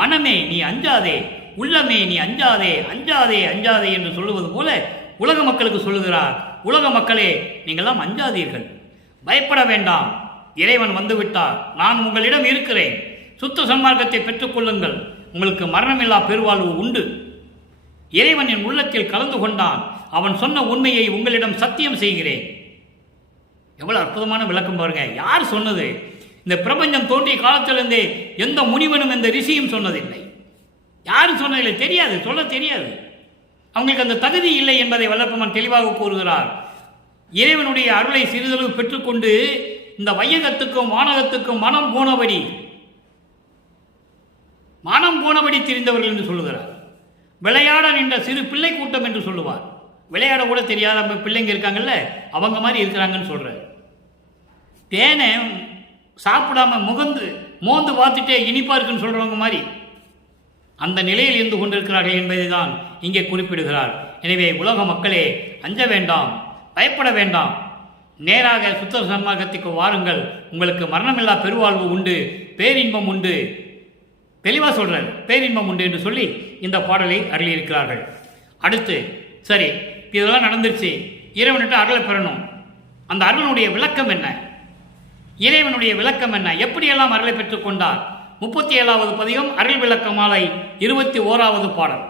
மனமே நீ அஞ்சாதே, உள்ளமே நீ அஞ்சாதே, அஞ்சாதே அஞ்சாதே என்று சொல்லுவது போல உலக மக்களுக்கு சொல்லுகிறார். உலக மக்களே, நீங்கள்லாம் அஞ்சாதீர்கள், பயப்பட வேண்டாம். இறைவன் வந்துவிட்டார், நான் உங்களிடம் இருக்கிறேன். சுத்த சன்மார்க்கத்தை பெற்றுக்கொள்ளுங்கள், உங்களுக்கு மரணமில்லா பெருவாழ்வு உண்டு. இறைவன் என் உள்ளத்தில் கலந்து கொண்டான், அவன் சொன்ன உண்மையை உங்களிடம் சத்தியம் செய்கிறேன். எவ்வளவு அற்புதமான விளக்கம் பாருங்க. யார் சொன்னது? இந்த பிரபஞ்சம் தோன்றிய காலத்திலிருந்தே எந்த முனிவனும் எந்த ரிஷியும் சொன்னதில்லை. யாரும் சொன்னதில்லை, தெரியாது, சொல்ல தெரியாது. அவங்களுக்கு அந்த தகுதி இல்லை என்பதை வல்லப்பெருமான் தெளிவாக கூறுகிறார். இறைவனுடைய அருளை சிறிதளவு பெற்றுக்கொண்டு இந்த வையகத்துக்கும் வானகத்துக்கும் மனம் போனபடி திரிந்தவர்கள் என்று சொல்லுகிறார். விளையாட நின்ற சிறு பிள்ளை கூட்டம் என்று சொல்லுவார். விளையாட கூட தெரியாத நம்ம பிள்ளைங்க இருக்காங்கல்ல, அவங்க மாதிரி இருக்கிறாங்கன்னு சொல்றார். தேனை சாப்பிடாம மோந்து பார்த்துட்டே இனிப்பா இருக்குன்னு சொல்றவங்க மாதிரி அந்த நிலையில் இருந்து கொண்டிருக்கிறார்கள் என்பதை தான் இங்கே குறிப்பிடுகிறார். எனவே உலக மக்களே, அஞ்ச வேண்டாம், பயப்பட வேண்டாம். நேராக சுத்த சன்மார்க்கத்துக்கு வாருங்கள், உங்களுக்கு மரணமில்லா பெருவாழ்வு உண்டு, பேரின்பம் உண்டு. தெளிவாக சொல்றார், பேரின்பம் உண்டு என்று சொல்லி இந்த பாடலை அருளியிருக்கிறார்கள். அடுத்து, சரி, இதெல்லாம் நடந்துருச்சு, இறைவன்கிட்ட அருளை பெறணும். அந்த அருளனுடைய விளக்கம் என்ன? இறைவனுடைய விளக்கம் என்ன? எப்படியெல்லாம் அருளை பெற்றுக்கொண்டார்? 37வது பதிகம் அருள் விளக்க மாலை 21வது பாடல்.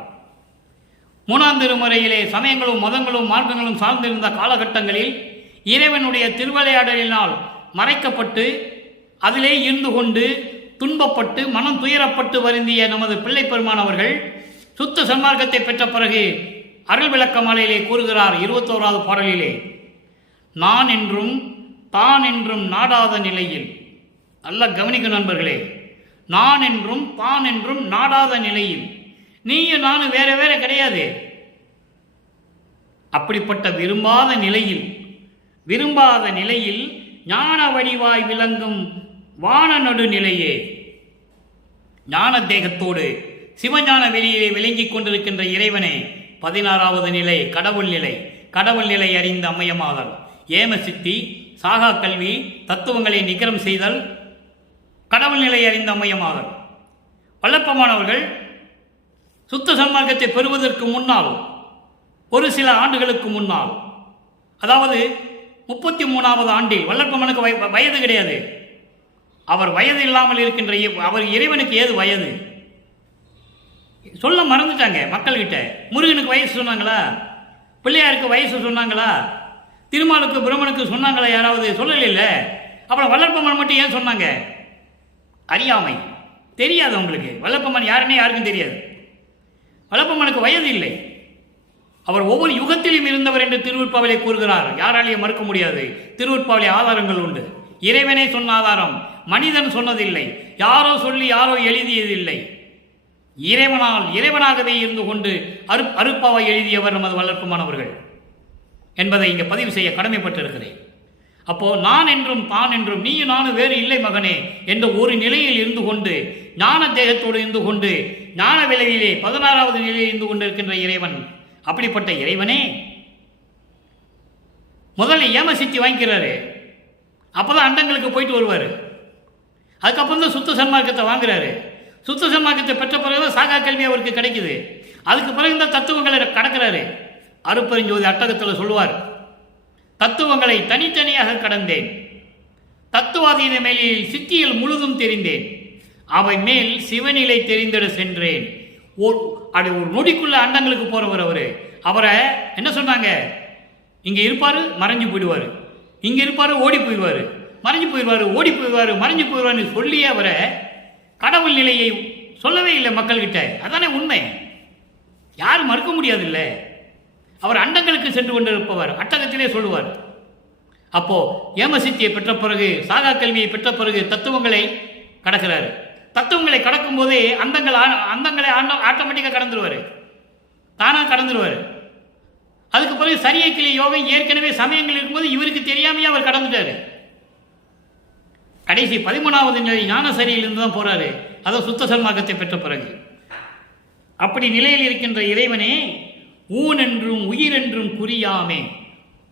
3ஆம் திருமுறையிலே சமயங்களும் மதங்களும் மார்க்கங்களும் சார்ந்திருந்த காலகட்டங்களில் இறைவனுடைய திருவிளையாடலினால் மறைக்கப்பட்டு அதிலே இருந்து கொண்டு துன்பப்பட்டு மனம் துயரப்பட்டு வருந்திய நமது பிள்ளை பெருமான் அவர்கள் சுத்த சன்மார்க்கத்தை பெற்ற பிறகு அருள் விளக்க மாலையிலே கூறுகிறார் 21வது பாடலிலே, நான் என்றும் தான் என்றும் நாடாத நிலையில். நல்ல கவனிக்க நண்பர்களே, நான் என்றும் தான் என்றும் நாடாத நிலையில். நீயும் நானும் வேற வேற கிடையாது. அப்படிப்பட்ட விரும்பாத நிலையில் ஞான வடிவாய் விளங்கும் வான நடு நிலையே. ஞான தேகத்தோடு சிவஞான வெளியிலே விளங்கிக் கொண்டிருக்கின்ற இறைவனே, 16வது நிலை கடவுள் நிலை அறிந்த அம்மையமாதல், ஏம சித்தி, சாகா கல்வி, தத்துவங்களை நிகரம் செய்தல், கடவுள் நிலை அறிந்த அம்மையமாதல். வல்லப்பெருமானவர்கள் சுத்த சன்மார்க்கத்தை பெறுவதற்கு முன்னால், ஒரு சில ஆண்டுகளுக்கு முன்னால், அதாவது 33வது ஆண்டில், வல்லப்பெருமானுக்கு வயது கிடையாது. அவர் வயது இல்லாமல் இருக்கின்ற அவர் இறைவனுக்கு ஏது வயது சொல்ல மறந்துட்டாங்க மக்கள்கிட்ட. முருகனுக்கு வயசு சொன்னாங்களா? பிள்ளையாருக்கு வயசு சொன்னாங்களா? திருமாலுக்கு பிரம்மனுக்கு சொன்னாங்களா? யாராவது சொல்லல. அப்புறம் வல்லப்பெருமான் மட்டும் ஏன் சொன்னாங்க? அறியாமை, தெரியாது அவங்களுக்கு. வல்லப்பெருமான் யாருன்னே யாருக்கும் தெரியாது. வல்லப்பெருமானுக்கு வயது இல்லை. அவர் ஒவ்வொரு யுகத்திலும் இருந்தவர் என்று திருவருட்பாவிலே கூறுகிறார். யாராலையும் மறுக்க முடியாது. திருவருட்பாவிலே ஆதாரங்கள் உண்டு. இறைவனே சொன்ன ஆதாரம், மனிதன் சொன்னதில்லை, யாரோ சொல்லி யாரோ எழுதியதில்லை. இறைவனாகவே இருந்து கொண்டு அருட்பாவை எழுதியவர் நமது வளர்ப்புமானவர்கள் என்பதை இங்கே பதிவு செய்ய கடமைப்பட்டிருக்கிறேன். அப்போ நான் என்றும் தான் என்றும் நீயும் நானும் வேறு இல்லை மகனே என்ற ஒரு நிலையில் இருந்து கொண்டு, ஞான தேகத்தோடு இருந்து கொண்டு, ஞான விளைவிலே 16வது நிலையில் இருந்து கொண்டிருக்கின்ற இறைவன், அப்படிப்பட்ட இறைவனே முதல்ல ஏமசித்தி வாங்கிக்கிறாரு. அப்போதான் அண்டங்களுக்கு போயிட்டு வருவார். அதுக்கப்புறம் தான் சுத்த சன்மார்க்கத்தை வாங்குறாரு. சுத்த சன்மார்க்கத்தை பெற்ற பிறகு சாகா கல்வி அவருக்கு கிடைக்குது. அதுக்கு பிறகு இந்த தத்துவங்களை கடக்கிறாரு. அருட்பெருஞ்சோதி அட்டகத்தில் சொல்லுவார், தத்துவங்களை தனித்தனியாக கடந்தேன், தத்துவாதீன மேலில் சித்தியில் முழுதும் தெரிந்தேன், அவை மேல் சிவநிலை தெரிந்திட சென்றேன். அப்படி ஒரு நொடிக்குள்ள அண்டங்களுக்கு போறவர் அவரு. அவரை என்ன சொன்னாங்க, இங்க இருப்பாரு மறைஞ்சு போயிடுவாரு, இங்க இருப்பாரு ஓடி போயிடுவாரு, மறைஞ்சு போயிடுவாரு, ஓடி போயிடுவாரு, மறைஞ்சு போயிடுவாருன்னு சொல்லி அவரை கடவுள் நிலையை சொல்லவே இல்லை மக்கள்கிட்ட. அதானே உண்மை, யாரும் மறுக்க முடியாது. இல்லை, அவர் அண்டங்களுக்கு சென்று கொண்டிருப்பவர், அட்டகத்திலே சொல்லுவார். அப்போ ஏமசித்தியை பெற்ற பிறகு, சாகா கல்வியை பெற்ற பிறகு தத்துவங்களை கடக்கிறாரு. தத்துவங்களை கடக்கும் போதே அந்தங்களை ஆட்டோமேட்டிக்காக கடந்துருவாரு, தானா கடந்துருவாரு. அதுக்கு பிறகு சரியை கிளை யோகம் ஏற்கனவே சமயங்கள் இருக்கும்போது இவருக்கு தெரியாமையே அவர் கடந்துட்டாரு. கடைசி 13வது நிலை ஞான சரியிலிருந்து தான் போறாரு, அதை சுத்த சன்மார்க்கத்தை பெற்ற பிறகு. அப்படி நிலையில் இருக்கின்ற இறைவனே ஊன் என்றும் உயிர் என்றும் குறியாமே,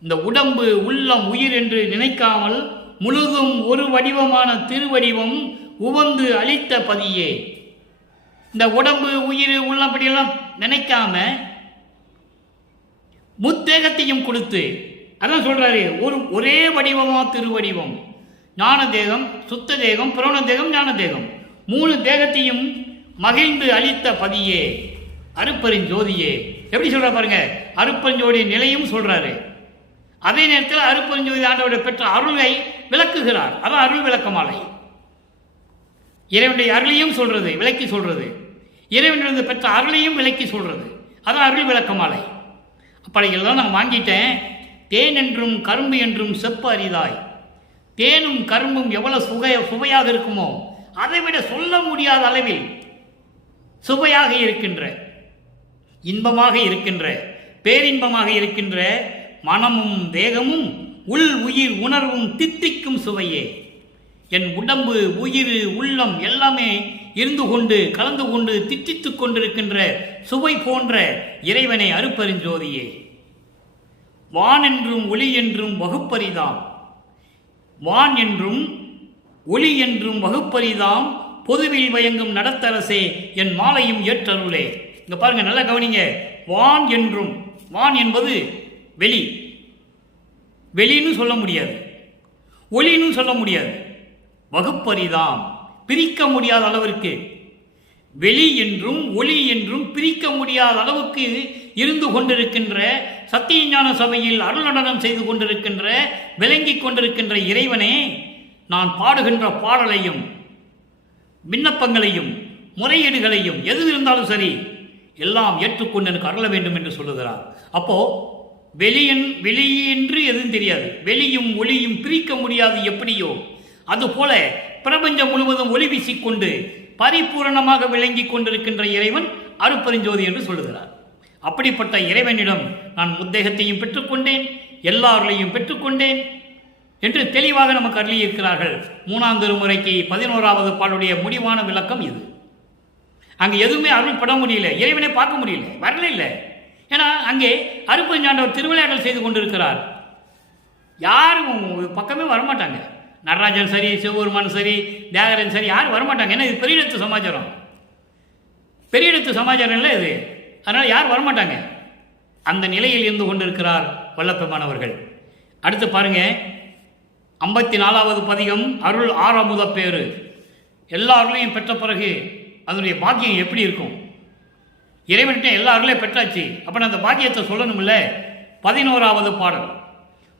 இந்த உடம்பு உள்ளம் உயிர் என்று நினைக்காமல் முழுதும் ஒரு வடிவமான திருவடிவம் உவந்து அளித்த பதியே. இந்த உடம்பு உயிர் உள்ளம் அப்படியெல்லாம் நினைக்காம முத்தேகத்தையும் கொடுத்து, அதான் சொல்றாரு, ஒரே வடிவமா திருவடிவம், ஞான தேகம், சுத்த தேகம், புரோண தேகம், ஞான தேகம், 3 தேகத்தையும் மகிழ்ந்து அளித்த பதியே, அருட்பெருஞ்சோதியே. எப்படி சொல்ற பாருங்க, அருட்பெருஞ்சோதி நிலையும் சொல்றாரு. அதே நேரத்தில் அருட்பெருஞ்சோதி ஆண்டவரை பெற்ற அருளை விளக்குகிறார். அதான் அருள் விளக்கமாலை. இறைவனுடைய அருளையும் சொல்றது, விளக்கி சொல்றது, இறைவனிலிருந்து பெற்ற அருளையும் விளக்கி சொல்றது, அதான் அருள் விளக்கமாலை. அப்படியெல்லாம் நான் வாங்கிட்டேன். தேன் என்றும் கரும்பு என்றும் செப்ப அரிதாய், தேனும் கரும்பும் எவ்வளவு சுவையாக இருக்குமோ அதை விட சொல்ல முடியாத அளவில் சுவையாக இருக்கின்ற, இன்பமாக இருக்கின்ற, பேரின்பமாக இருக்கின்ற மனமும் தேகமும் உள் உயிர் உணர்வும் தித்திக்கும் சுவையே. என் உடம்பு உயிர் உள்ளம் எல்லாமே இருந்து கொண்டு கலந்து கொண்டு தித்தித்து கொண்டிருக்கின்ற சுவை போன்ற இறைவனை அருட்பெருஞ்சோதியே. வான் என்றும் ஒளி என்றும் வகுப்பரிதாம், வான் என்றும் ஒளி என்றும் வகுப்பரிதாம் பொதுவில் வயங்கும் நடத்தரசே என் மாலையும் ஏற்றருளே. இங்க பாருங்க, நல்லா கவனிங்க. வான் என்றும், வான் என்பது வெளி, வெளின்னு சொல்ல முடியாது, ஒளின்னு சொல்ல முடியாது, வகுப்பரிதாம் பிரிக்க முடியாத அளவிற்கு, வெளி என்றும் ஒளி என்றும் பிரிக்க முடியாத அளவுக்கு இருந்து கொண்டிருக்கின்ற, சத்திய ஞான சபையில் அருள் நடனம் செய்து கொண்டிருக்கின்ற, விளங்கி கொண்டிருக்கின்ற இறைவனே, நான் பாடுகின்ற பாடலையும் விண்ணப்பங்களையும் முறையீடுகளையும் எது இருந்தாலும் சரி எல்லாம் ஏற்றுக்கொண்டு எனக்கு அருள வேண்டும் என்று சொல்லுகிறார். அப்போ வெளியென்று எதுவும் தெரியாது, வெளியும் ஒளியும் பிரிக்க முடியாது எப்படியோ அதுபோல பிரபஞ்சம் முழுவதும் ஒளி வீசிக்கொண்டு பரிபூரணமாக விளங்கி கொண்டிருக்கின்ற இறைவன் அருட்பெருஞ்சோதி என்று சொல்லுகிறார். அப்படிப்பட்ட இறைவனிடம் நான் முத்தேகத்தையும் பெற்றுக்கொண்டேன், எல்லாரையும் பெற்றுக்கொண்டேன் என்று தெளிவாக நமக்கு அருளியிருக்கிறார்கள். 3ஆம் திருமுறைக்கு 11வது பாடலுடைய முடிவான விளக்கம் இது. அங்கே எதுவுமே அருள் பட முடியல, இறைவனை பார்க்க முடியல, வரல இல்லை. ஏன்னா அங்கே அருட்பெருஞ்சாண்டவர் திருவிளையாடல் செய்து கொண்டிருக்கிறார். யாரும் பக்கமே வரமாட்டாங்க. நடராஜன் சரி, சிவபெருமான் சரி, தியாகரன் சரி, யாரும் வரமாட்டாங்க. ஏன்னா இது பெரிய இடத்து சமாச்சாரம், பெரிய இடத்து சமாச்சாரம் இல்லை இது. அதனால் யாரும் வரமாட்டாங்க. அந்த நிலையில் இருந்து கொண்டிருக்கிறார் வல்லப்பெருமானவர்கள். அடுத்து பாருங்க, 54வது பதிகம் அருள் ஆறாமுத பேரு. எல்லா அருளையும் பெற்ற பிறகு அதனுடைய பாக்கியம் எப்படி இருக்கும்? இறைவன்கிட்ட எல்லா அருளையும் பெற்றாச்சு, அப்போ அந்த பாக்கியத்தை சொல்லணும்ல. 11வது பாடல்,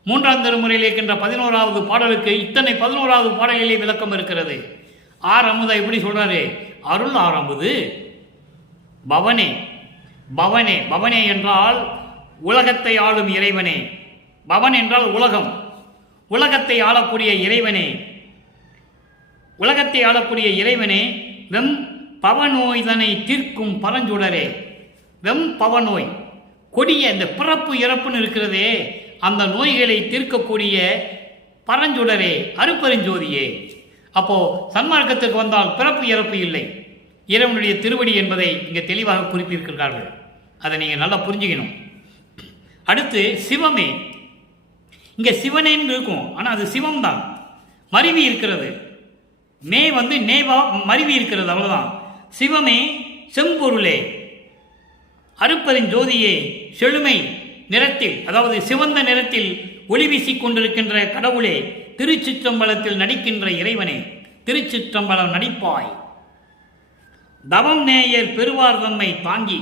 3ஆம் திருமுறையில் இருக்கின்ற 11வது பாடலுக்கு இத்தனை 11வது பாடலிலே விளக்கம் இருக்கிறது. ஆறமுத எப்படி சொல்றாரு? அருள் ஆறாமுது பவனே. பவனே, பவனே என்றால் உலகத்தை ஆளும் இறைவனே. பவன் என்றால் உலகம், உலகத்தை ஆளக்கூடிய இறைவனே, உலகத்தை ஆளக்கூடிய இறைவனே. வெம் பவநோய்தனை தீர்க்கும் பரஞ்சுடரே. வெம் பவநோய், கொடிய இந்த பிறப்பு இறப்புன்னு இருக்கிறதே, அந்த நோய்களை தீர்க்கக்கூடிய பரஞ்சுடரே, அருப்பெருஞ்சோதியே. அப்போ சன்மார்க்கத்துக்கு வந்தால் பிறப்பு இறப்பு இல்லை, இறைவனுடைய திருவடி என்பதை இங்கே தெளிவாக குறிப்பிட்டிருக்கிறார்கள். அதை நீங்கள் நல்லா புரிஞ்சுக்கணும். அடுத்து சிவமே. இங்கே சிவனேன்னு இருக்கும், ஆனால் அது சிவம் தான், மருவி இருக்கிறது. மே நேவா மருவி இருக்கிறது, அவ்வளோதான். சிவமே, செம்பொருளே, அருப்பெருஞ்சோதியே, செழுமை நிறத்தில், அதாவது சிவந்த நிறத்தில் ஒளி வீசிக் கொண்டிருக்கின்ற கடவுளே, திருச்சிற்றம்பலத்தில் நடிக்கின்ற இறைவனே, திருச்சிற்றம்பலம் நடிப்பாய். தவம் நேயர் பெருவார் தம்மை தாங்கி.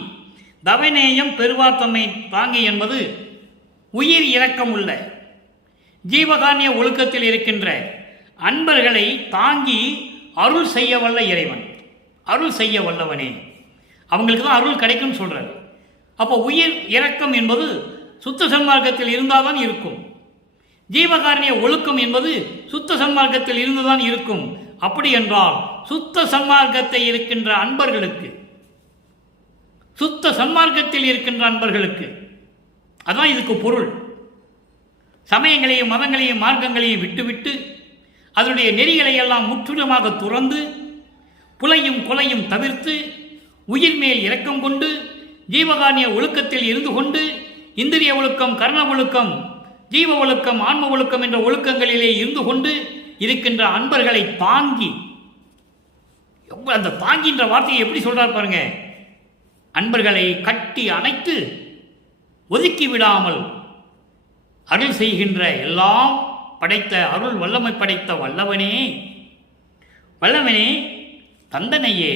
தவநேயம் பெருவார் தம்மை தாங்கி என்பது உயிர் இரக்கம் உள்ள ஜீவகாரிய ஒழுக்கத்தில் இருக்கின்ற அன்பர்களை தாங்கி அருள் செய்ய வல்ல இறைவன், அருள் செய்ய வல்லவனே. அவங்களுக்கு தான் அருள் கிடைக்கும்னு சொல்றாரு. அப்போ உயிர் இரக்கம் என்பது சுத்த சன்மார்க்கத்தில் இருந்தால் தான் இருக்கும். ஜீவகாரிய ஒழுக்கம் என்பது சுத்த சன்மார்க்கத்தில் இருந்துதான் இருக்கும். அப்படி என்றால் சுத்த சன்மார்க்கத்தை இருக்கின்ற அன்பர்களுக்கு, சுத்த சன்மார்க்கத்தில் இருக்கின்ற அன்பர்களுக்கு, அதான் இதுக்கு பொருள். சமயங்களையும் மதங்களையும் மார்க்கங்களையும் விட்டுவிட்டு அதனுடைய நெறிகளை எல்லாம் முற்றிலுமாக துறந்து புலையும் கொலையும் தவிர்த்து உயிர் மேல் இரக்கம் கொண்டு ஜீவகாரிய ஒழுக்கத்தில் இருந்து கொண்டு இந்திரிய ஒழுக்கம், கர்ண ஒழுக்கம், ஜீவ ஒழுக்கம், ஆன்ம ஒழுக்கம் என்ற ஒழுக்கங்களிலே இருந்து கொண்டு இருக்கின்ற அன்பர்களை தாங்கி, அந்த தாங்கின்ற வார்த்தையை எப்படி சொல்றார் பாருங்க. அன்பர்களை கட்டி அணைத்து ஒதுக்கி விடாமல் அருள் செய்கின்ற, எல்லாம் படைத்த அருள் வல்லமை படைத்த வல்லவனே, வல்லவனே தந்தனையே,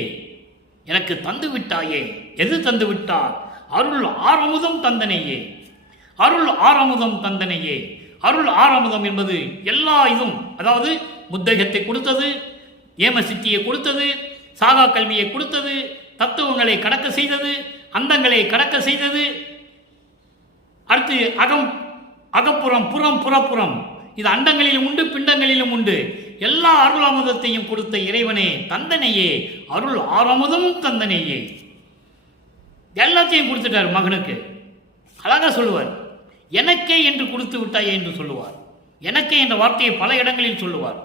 எனக்கு தந்து விட்டாயே. எது தந்து விட்டார்? அருள் ஆரமுதம் தந்தனையே, அருள் ஆரமுதம் தந்தனையே. அருள் ஆரமுதம் என்பது எல்லா இதுவும், அதாவது புத்தகத்தை கொடுத்தது, ஏம சித்தியை கொடுத்தது, சாகா கல்வியை கொடுத்தது, தத்துவங்களை கடக்க செய்தது, அந்தங்களை கடக்க செய்தது. அடுத்து அகப்புறம், புறம், புறப்புறம், இது அண்டங்களிலும் உண்டு, பிண்டங்களிலும் உண்டு. எல்லா அருள் அமுதத்தையும் கொடுத்த இறைவனே தந்தனையே, அருள் ஆரமுதம் தந்தனையே. எல்லாத்தையும் கொடுத்துட்டார் மகனுக்கு. அழகா சொல்லுவார், எனக்கே என்று கொடுத்து விட்டாயே என்று சொல்லுவார். எனக்கே என்ற வார்த்தையை பல இடங்களில் சொல்லுவார்.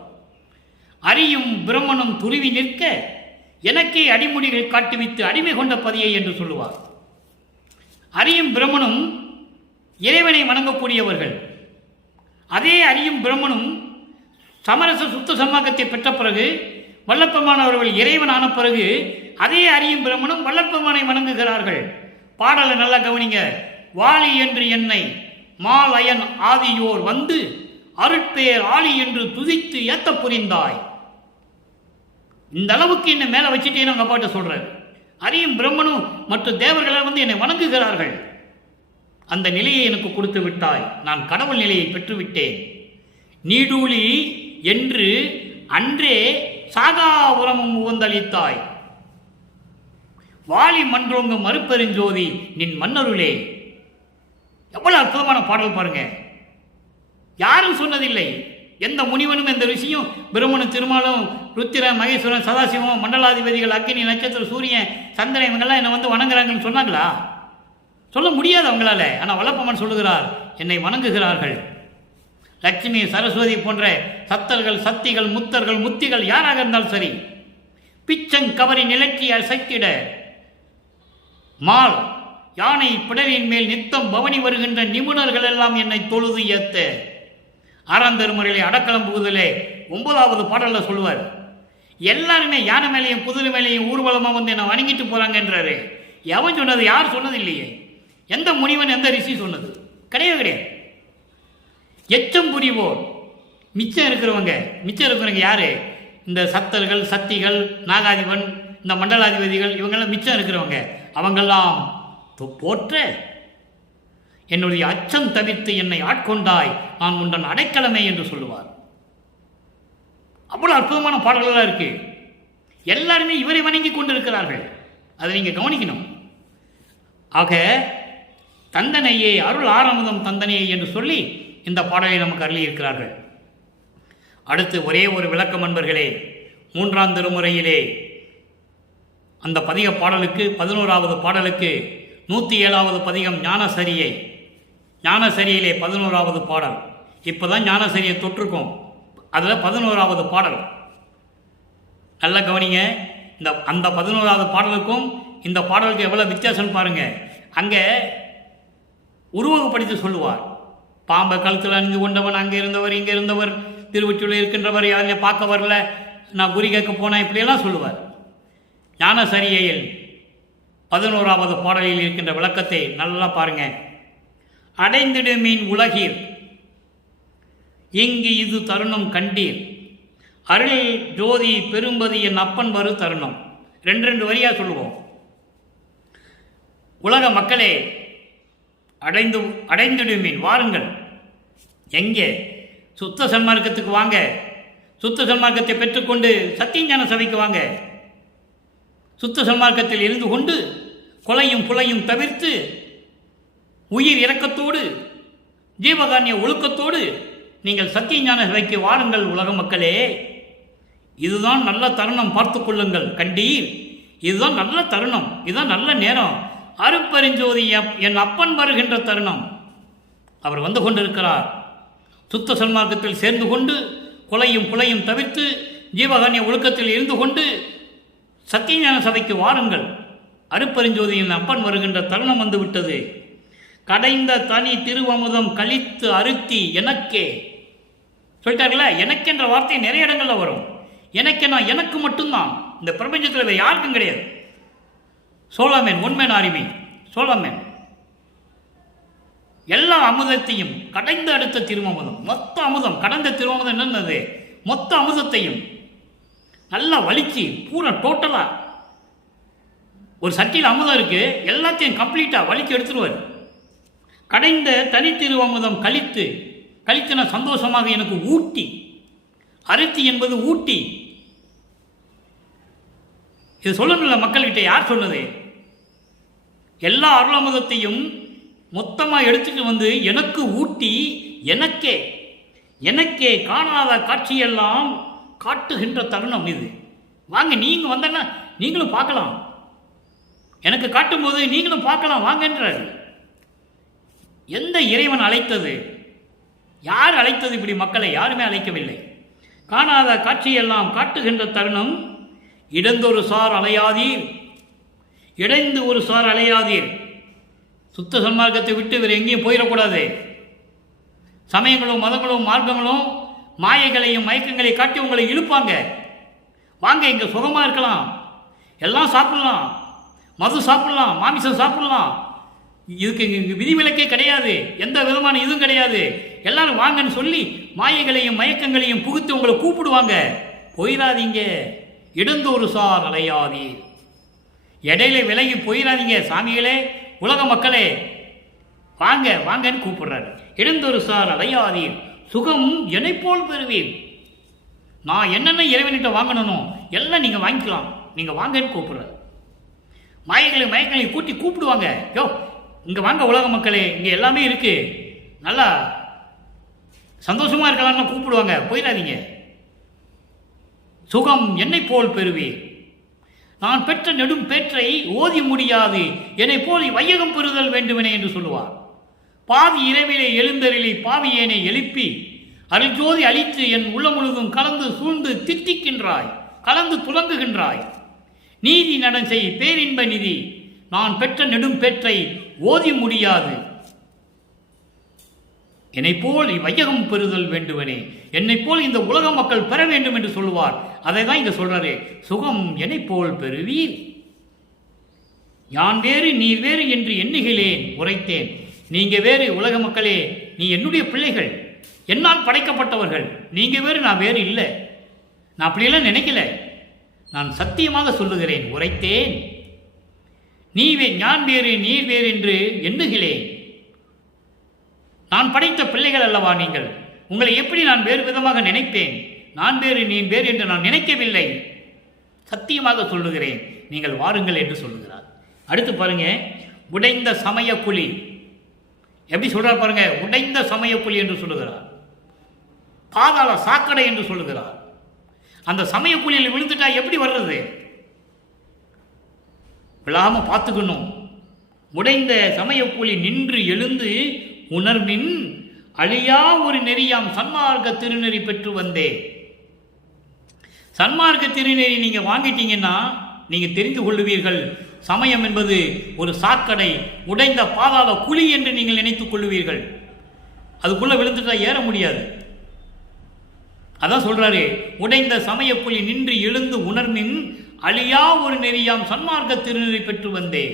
அரியும் பிரம்மனும் துருவி நிற்க எனக்கே அடிமுடிகள் காட்டுவித்து அடிமை கொண்ட பதியை என்று சொல்லுவார். அரியும் பிரம்மனும் இறைவனை வணங்கக்கூடியவர்கள். அதே அரியும் பிரம்மனும் சமரச சுத்த சன்மார்க்கத்தை பெற்ற பிறகு, வல்லப்பெருமானவர்கள் இறைவன் ஆன பிறகு, அதே அரியும் பிரம்மனும் வல்லப்பெருமானை வணங்குகிறார்கள். பாடலை நல்லா கவனிங்க. வாலி என்று என்னை மால் அயன் ஆதியோர் வந்து அருட்பேர் ஆளி என்று துதித்து ஏத்த புரிந்தாய். இந்த அளவுக்கு என்னை மேலே வச்சுட்டேன்னு அவங்க அப்பாட்ட சொல்றாரு. அரியும் பிரம்மனும் மற்ற தேவர்கள் என்னை வணங்குகிறார்கள். அந்த நிலையை எனக்கு கொடுத்து விட்டாய், நான் கடவுள் நிலையை பெற்றுவிட்டேன். நீடூழி என்று அன்றே சாகாபுரமும் உவந்தளித்தாய். வாலி மன்றோங்க மறுப்பெருஞ்சோதி நின் மன்னருளே. எவ்வளவு அற்புதமான பாடல் பாருங்க. யாரும் சொன்னதில்லை, எந்த முனிவனும் எந்த ரிஷியும் பிரம்மனும் திருமாலும் ருத்திர மகேஸ்வரன் சதாசிவம் மண்டலாதிபதிகள் அக்னி நட்சத்திர சூரியன் சந்திரன் இவங்கெல்லாம் என்னை வணங்குறாங்கன்னு சொன்னாங்களா? சொல்ல முடியாது அவங்களால. ஆனால் வல்லப்பெருமான் சொல்லுகிறார், என்னை வணங்குகிறார்கள். லட்சுமி சரஸ்வதி போன்ற சத்தர்கள் சத்திகள் முத்தர்கள் முத்திகள் யாராக இருந்தாலும் சரி, பிச்சங்கவரி நிலற்றி அசைத்திட மால் யானை பிடரின் மேல் நித்தம் பவனி வருகின்ற நிபுணர்கள் எல்லாம் என்னை தொழுது ஏத்த. ஆறாம் திருமுறையிலே அடக்கலம் புகுதலே 9வது பாடல்ல சொல்லுவார், எல்லாருமே யானை மேலேயும் குதிரை மேலேயும் ஊர்வலமாக வந்து என்னை வணங்கிட்டு போறாங்கன்றாரு. எவன் சொன்னது? யார் சொன்னது இல்லையே. எந்த முனிவன் எந்த ரிஷி சொன்னது? கிடையவே கிடையாது. எச்சம் புரிவோர் மிச்சம் இருக்கிறவங்க யாரு? இந்த சத்தர்கள் சக்திகள் நாகாதிபன் இந்த மண்டலாதிபதிகள் இவங்கெல்லாம் மிச்சம் இருக்கிறவங்க. அவங்கெல்லாம் போற்ற என்னுடைய அச்சம் தவிர்த்து என்னை ஆட்கொண்டாய், நான் உண்டன் அடைக்கலமே என்று சொல்லுவார். அவ்வளவு அற்புதமான பாடல்களாக இருக்கு. எல்லாருமே இவரை வணங்கி கொண்டிருக்கிறார்கள். அதை நீங்க கவனிக்கணும். ஆக தந்தனையே அருள் ஆரமுதம் தந்தனையே என்று சொல்லி இந்த பாடலை நமக்கு அருளியிருக்கிறார்கள். அடுத்து ஒரே ஒரு விளக்கம் அன்பர்களே. 3ஆம் திருமுறையிலே அந்த பதிக பாடலுக்கு 11வது பாடலுக்கு 107வது பதிகம் ஞானசரியை. ஞானசரியிலே 11வது பாடல். இப்போ தான் ஞானசரியை தொற்றுக்கோம். அதில் 11வது பாடல் நல்லா கவனிங்க. அந்த 11வது பாடலுக்கும் இந்த பாடலுக்கு எவ்வளோ வித்தியாசம் பாருங்கள். அங்கே உருவகப்படுத்தி சொல்லுவார். பாம்பை கழுத்தில் அணிந்து கொண்டவன், அங்கே இருந்தவர், இங்கே இருந்தவர், திருவொற்றியூரில் இருக்கின்றவர், யாரையும் பார்க்க வரல, நான் குறி கேட்க போனேன், இப்படியெல்லாம் சொல்லுவார். ஞானசரியில் 11வது பாடலில் இருக்கின்ற விளக்கத்தை நல்லா பாருங்க. அடைந்திடுமீன் உலகீர் இங்கு இது தருணம் கண்டீர், அருள் ஜோதி பெரும்பதி என் அப்பன் வரு தருணம். 2 வரியா சொல்லுவோம். உலக மக்களே அடைந்திடுமீன் வாருங்கள். எங்கே? சுத்த சன்மார்க்கத்துக்கு வாங்க. சுத்த சன்மார்க்கத்தை பெற்றுக்கொண்டு சத்தியஞான சபைக்கு வாங்க. சுத்த சன்மார்க்கத்தில் இருந்து கொண்டு கொலையும் புலையும் தவிர்த்து உயிர் இரக்கத்தோடு ஜீவகாரிய ஒழுக்கத்தோடு நீங்கள் சத்தியஞான சபைக்கு வாருங்கள். உலக மக்களே, இதுதான் நல்ல தருணம், பார்த்து கொள்ளுங்கள் கண்டீர். இதுதான் நல்ல தருணம், இதுதான் நல்ல நேரம். அருட்பெருஞ்சோதி என் அப்பன் வருகின்ற தருணம். அவர் வந்து கொண்டிருக்கிறார். சுத்த சன்மார்க்கத்தில் சேர்ந்து கொண்டு கொலையும் புலையும் தவிர்த்து ஜீவகாரிய ஒழுக்கத்தில் இருந்து கொண்டு சத்தியஞான சபைக்கு வாருங்கள். அருட்பெருஞ்சோதியின் அப்பன் வருகின்ற தருணம் வந்துவிட்டது. கடைந்த தனி திருவமுதம் கழித்து அறுத்தி எனக்கே சொல்லிட்டார்களா. எனக்கென்ற வார்த்தை நிறைய இடங்கள்ல வரும். எனக்கென்னா எனக்கு மட்டும்தான், இந்த பிரபஞ்சத்தில் வேறு யாருக்கும் கிடையாது. சோழமேன் உண்மையின் அருமை சோழமேன் எல்லா அமுதத்தையும் கடைந்த அடுத்த திருவமுதம், மொத்த அமுதம், கடந்த திருவமுதம் என்னது, மொத்த அமுதத்தையும் நல்லா வலிச்சு பூரா டோட்டலா ஒரு சட்டியில் அமுதம் இருக்கு, எல்லாத்தையும் கம்ப்ளீட்டா வலிச்சு எடுத்துருவார். கடைந்த தனித்திருவமுதம் கழித்து, கழித்துன சந்தோஷமாக எனக்கு ஊட்டி, அருத்தி என்பது ஊட்டி. இது சொல்லணும்ல மக்கள்கிட்ட. யார் சொன்னது? எல்லா அருளமுதத்தையும் மொத்தமாக எடுத்துட்டு வந்து எனக்கு ஊட்டி, எனக்கே எனக்கே காணாத காட்சியெல்லாம் காட்டுகின்ற தருணம் இது. வாங்க, நீங்கள் வந்தன்னா நீங்களும் பார்க்கலாம், எனக்கு காட்டும்போது நீங்களும் பார்க்கலாம் வாங்கன்றாரு. எந்த இறைவன் அழைத்தது? யார் அழைத்தது இப்படி மக்களை? யாருமே அழைக்கவில்லை. காணாத காட்சியெல்லாம் காட்டுகின்ற தருணம். இடந்தொரு சார் அலையாதீர், இடைந்து ஒரு சார் அலையாதீர். சுத்த சன்மார்க்கத்தை விட்டு வேறு எங்கேயும் போயிடக்கூடாது. சமயங்களும் மதங்களும் மார்க்கங்களும் மாயைகளையும் மயக்கங்களையும் காட்டி உங்களை இழுப்பாங்க. வாங்க, இங்கே சுகமாக இருக்கலாம், எல்லாம் சாப்பிடலாம், மது சாப்பிடலாம், மாமிசம் சாப்பிடலாம், இதுக்கு விதிவிலக்கே கிடையாது, எந்த விதமான இதுவும் கிடையாது, எல்லாரும் வாங்கன்னு சொல்லி மாயைகளையும் மயக்கங்களையும் புகுத்து உங்களை கூப்பிடுவாங்க. போயிடாதீங்க. இடந்தொரு சார் அலையாதீர். இடையில விலகி போயிடாதீங்க. சாமிகளே, உலக மக்களே, வாங்க வாங்கன்னு கூப்பிடுறாரு. இடந்தொரு சார் அலையாதீர், சுகம் என்னை போல் பெறுவீர். நான் என்னென்ன இறைவன்கிட்ட வாங்கணும் எல்லாம் நீங்கள் வாங்கிக்கலாம், நீங்கள் வாங்கன்னு கூப்பிடுறாரு. மாயைகளை மயக்கங்களை கூட்டி கூப்பிடுவாங்க. யோ, இங்கே வாங்க உலக மக்களே, இங்கே எல்லாமே இருக்கு, நல்லா சந்தோஷமாக இருக்கலாம்னு கூப்பிடுவாங்க. போயிடாதீங்க. சுகம் என்னை போல் பெறுவீர். நான் பெற்ற நெடும் பேற்றை ஓதி முடியாது, என்னை போல் வையகம் பெறுதல் வேண்டுமெனே என்று சொல்லுவார். பாதி இரவிலே எழுந்தருளி பாவியேனை எழுப்பி அருள்ஜோதி அளித்து என் உள்ள முழுதும் கலந்து சூழ்ந்து தித்திக்கின்றாய், கலந்து துலங்குகின்றாய். நீதி நடன் செய் பேரின்ப நிதி, நான் பெற்ற நெடும் பேற்றை ஓதி முடியாது, என்னை போல் வையகம் பெறுதல் வேண்டுவனே, என்னை போல் இந்த உலக மக்கள் பெற வேண்டும் என்று சொல்லுவார். அதை தான் இங்க சொல்றாரு. சுகம் என்னை போல் பெறுவீர். யான் வேறு நீர் வேறு என்று எண்ணுகிறேன் உரைத்தேன். நீங்க வேறு உலக மக்களே, நீ என்னுடைய பிள்ளைகள், என்னால் படைக்கப்பட்டவர்கள். நீங்க வேறு, நான் வேறு இல்லை. நான் அப்படியெல்லாம் நினைக்கல. நான் சத்தியமாக சொல்லுகிறேன் உரைத்தேன். ஞான் வேறு நீர் வேறு என்று எண்ணுகிறேன். நான் படைத்த பிள்ளைகள் அல்லவா நீங்கள்? உங்களை எப்படி நான் வேறு விதமாக நினைப்பேன்? நான் வேறு நீ வேறு என்று நான் நினைக்கவில்லை. சத்தியமாக சொல்லுகிறேன், நீங்கள் வாருங்கள் என்று சொல்லுகிறார். அடுத்து பாருங்க. உடைந்த சமய குழி, எப்படி சொல்றார் பாருங்க, உடைந்த சமயப்புலி என்று சொல்லுகிறார், பாதாள சாக்கடை என்று சொல்லுகிறார். அந்த சமயப்புலியில் விழுந்துட்டா எப்படி வர்றது? விழாம பார்த்துக்கணும். உடைந்த சமயப்புலி நின்று எழுந்து உணர்வின் அழியா ஒரு நெறியாம் சன்மார்க்க திருநெறி பெற்று வந்தேன். சன்மார்க்க திருநெறி நீங்க வாங்கிட்டீங்கன்னா நீங்க தெரிந்து கொள்ளுவீர்கள், சமயம் என்பது ஒரு சாக்கடை, உடைந்த பாதாள குழி என்று நீங்கள் நினைத்துக் கொள்ளுவீர்கள். அதுக்குள்ள விழுந்துட்டா ஏற முடியாது. அதான் சொல்றாரு, உடைந்த சமயப்புலி நின்று எழுந்து உணர்வின் அழியா ஒரு நெறியாம் சன்மார்க்க திருநெறி பெற்று வந்தேன்.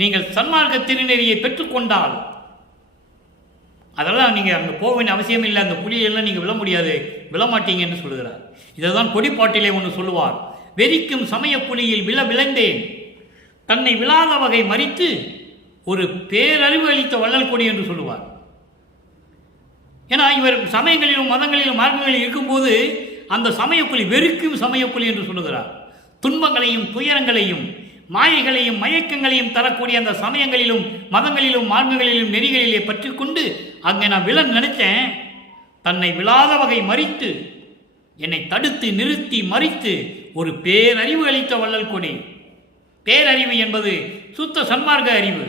நீங்கள் சன்மார்க்க திருநெறியை பெற்றுக்கொண்டால் அதெல்லாம் நீங்கள் அங்கே போக வேண்டிய அவசியம் இல்லை, அந்த புலியெல்லாம் நீங்கள் விழ முடியாது, விழமாட்டீங்க என்று சொல்லுகிறார். இதை தான் கொடிப்பாட்டிலே ஒன்று சொல்லுவார், வெறிக்கும் சமய புலியில் விளைந்தேன், தன்னை விழாத வகை மறித்து ஒரு பேரறிவு அளித்த வள்ளல் கொடி என்று சொல்லுவார். ஏன்னா இவர் சமயங்களிலும் மதங்களிலும் மார்க்கங்களிலும் இருக்கும்போது அந்த சமயப்புலி வெறுக்கும் சமயப்புலி என்று சொல்லுகிறார். துன்பங்களையும் துயரங்களையும் மாயைகளையும் மயக்கங்களையும் தரக்கூடிய அந்த சமயங்களிலும் மதங்களிலும் மார்க்கங்களிலும் நெறிகளிலே பற்றி கொண்டு அங்கே நான் விழ நினைச்சேன். தன்னை விழாத வகை மறித்து என்னை தடுத்து நிறுத்தி மறித்து ஒரு பேரறிவு அளித்த வள்ளல் கொடி. பேரறிவு என்பது சுத்த சன்மார்க்க அறிவு,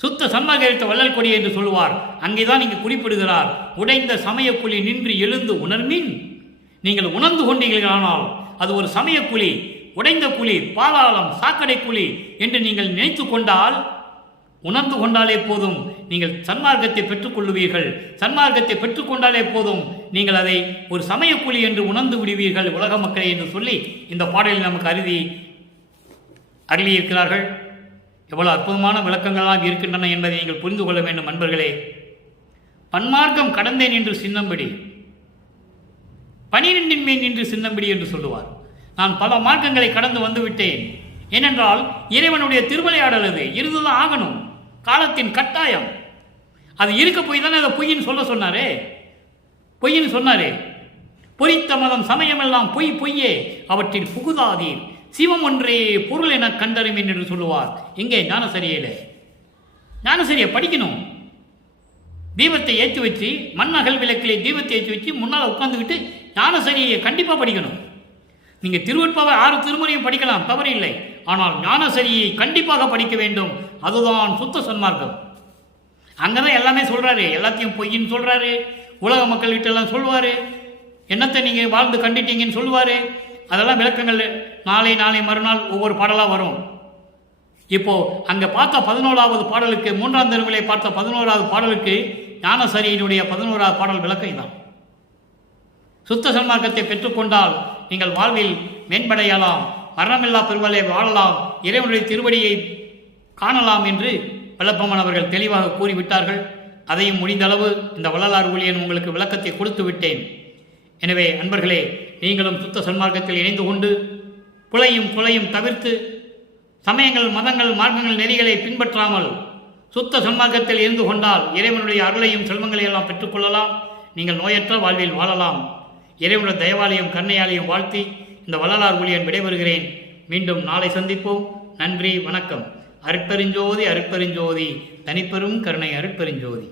சுத்த சன்மார்க்க அளித்த வள்ளல் கொடி என்று சொல்லுவார். அங்கேதான் இங்கு குறிப்பிடுகிறார், உடைந்த சமயப்புலி நின்று எழுந்து உணர்மின். நீங்கள் உணர்ந்து கொண்டீர்களானால் அது ஒரு சமயப்புலி, உடைந்த புலி, பாதாளம், சாக்கடை புலி என்று நீங்கள் நினைத்து கொண்டால், உணர்ந்து கொண்டாலே போதும், நீங்கள் சன்மார்க்கத்தை பெற்றுக்கொள்ளுவீர்கள். சன்மார்க்கத்தை பெற்றுக்கொண்டாலே போதும், நீங்கள் அதை ஒரு சமயப்புலி என்று உணர்ந்து விடுவீர்கள் உலக மக்களை என்று சொல்லி இந்த பாடலில் நமக்கு அருளியிருக்கிறார்கள். எவ்வளவு அற்புதமான விளக்கங்களாக இருக்கின்றன என்பதை நீங்கள் புரிந்து கொள்ள வேண்டும் நண்பர்களே. பன்மார்க்கம் கடந்தேன் என்று சின்னம்படி, 12 மேல் நின்று சின்னம்படி என்று சொல்லுவார். நான் பல மார்க்கங்களை கடந்து வந்து விட்டேன். ஏனென்றால் இறைவனுடைய திருவிளையாடல் அது, இருந்துதான் ஆகணும், காலத்தின் கட்டாயம். அது இருக்க போய் தானே அதை பொய்ன்னு சொன்னாரே, பொய்ன்னு சொன்னாரே. பொறித்த மதம் சமயமெல்லாம் பொய் பொய்யே, அவற்றில் புகுதாதீர், சிவம் ஒன்றே பொருள் என கண்டறிமேன் என்று சொல்லுவார். எங்கே? ஞானசரியிலே. ஞானசரியை படிக்கணும். தீபத்தை ஏற்றி வச்சு, மண்ணகல் விளக்கிலே தீபத்தை ஏற்றி வச்சு முன்னால் உட்கார்ந்துக்கிட்டு ஞானசரியை கண்டிப்பாக படிக்கணும். நீங்கள் திருவெட்பாவை 6 திருமுறையும் படிக்கலாம், தவறு இல்லை. ஆனால் ஞானசரியை கண்டிப்பாக படிக்க வேண்டும். அதுதான் சுத்த சன்மார்க்கம். அங்கதான் எல்லாமே சொல்றாரு, எல்லாத்தையும் பொய்ன்னு சொல்றாரு, உலக மக்கள்கிட்ட எல்லாம் சொல்லுவாரு, என்னத்தை நீங்க வாழ்ந்து கண்டிட்டீங்கன்னு சொல்லுவாரு. அதெல்லாம் விளக்கங்கள் நாளை மறுநாள் ஒவ்வொரு பாடலாக வரும். இப்போ அங்க பார்த்த 11வது பாடலுக்கு, 3ஆம் திருமுறையை பார்த்த 11வது பாடலுக்கு ஞானசரியினுடைய 11வது பாடல் விளக்கம் தான். சுத்த சன்மார்க்கத்தை பெற்றுக்கொண்டால் நீங்கள் வாழ்வில் மேம்படையலாம், மரணமில்லா பெருவலை வாழலாம், இறைவனுடைய திருவடியை காணலாம் என்று வல்லப்பம்மன் அவர்கள் தெளிவாக கூறிவிட்டார்கள். அதையும் முடிந்தளவு இந்த வள்ளலார் ஊழியன் உங்களுக்கு விளக்கத்தை கொடுத்து விட்டேன். எனவே அன்பர்களே, நீங்களும் சுத்த சன்மார்க்கத்தில் இணைந்து கொண்டு புலையும் தவிர்த்து சமயங்கள் மதங்கள் மார்க்கங்கள் நெறிகளை பின்பற்றாமல் சுத்த சன்மார்க்கத்தில் இருந்து கொண்டால் இறைவனுடைய அருளையும் செல்வங்களையும் எல்லாம் பெற்றுக்கொள்ளலாம். நீங்கள் நோயற்ற வாழ்வில் வாழலாம். இறைவனுடைய தயவாலையும் கருணையாலையும் வாழ்த்தி இந்த வள்ளலார் ஊழியன் விடைபெறுகிறேன். மீண்டும் நாளை சந்திப்போம். நன்றி, வணக்கம். அருட்பெருஞ்சோதி அருட்பெருஞ்சோதி, தனிப்பெரும் கருணை அருட்பெருஞ்சோதி.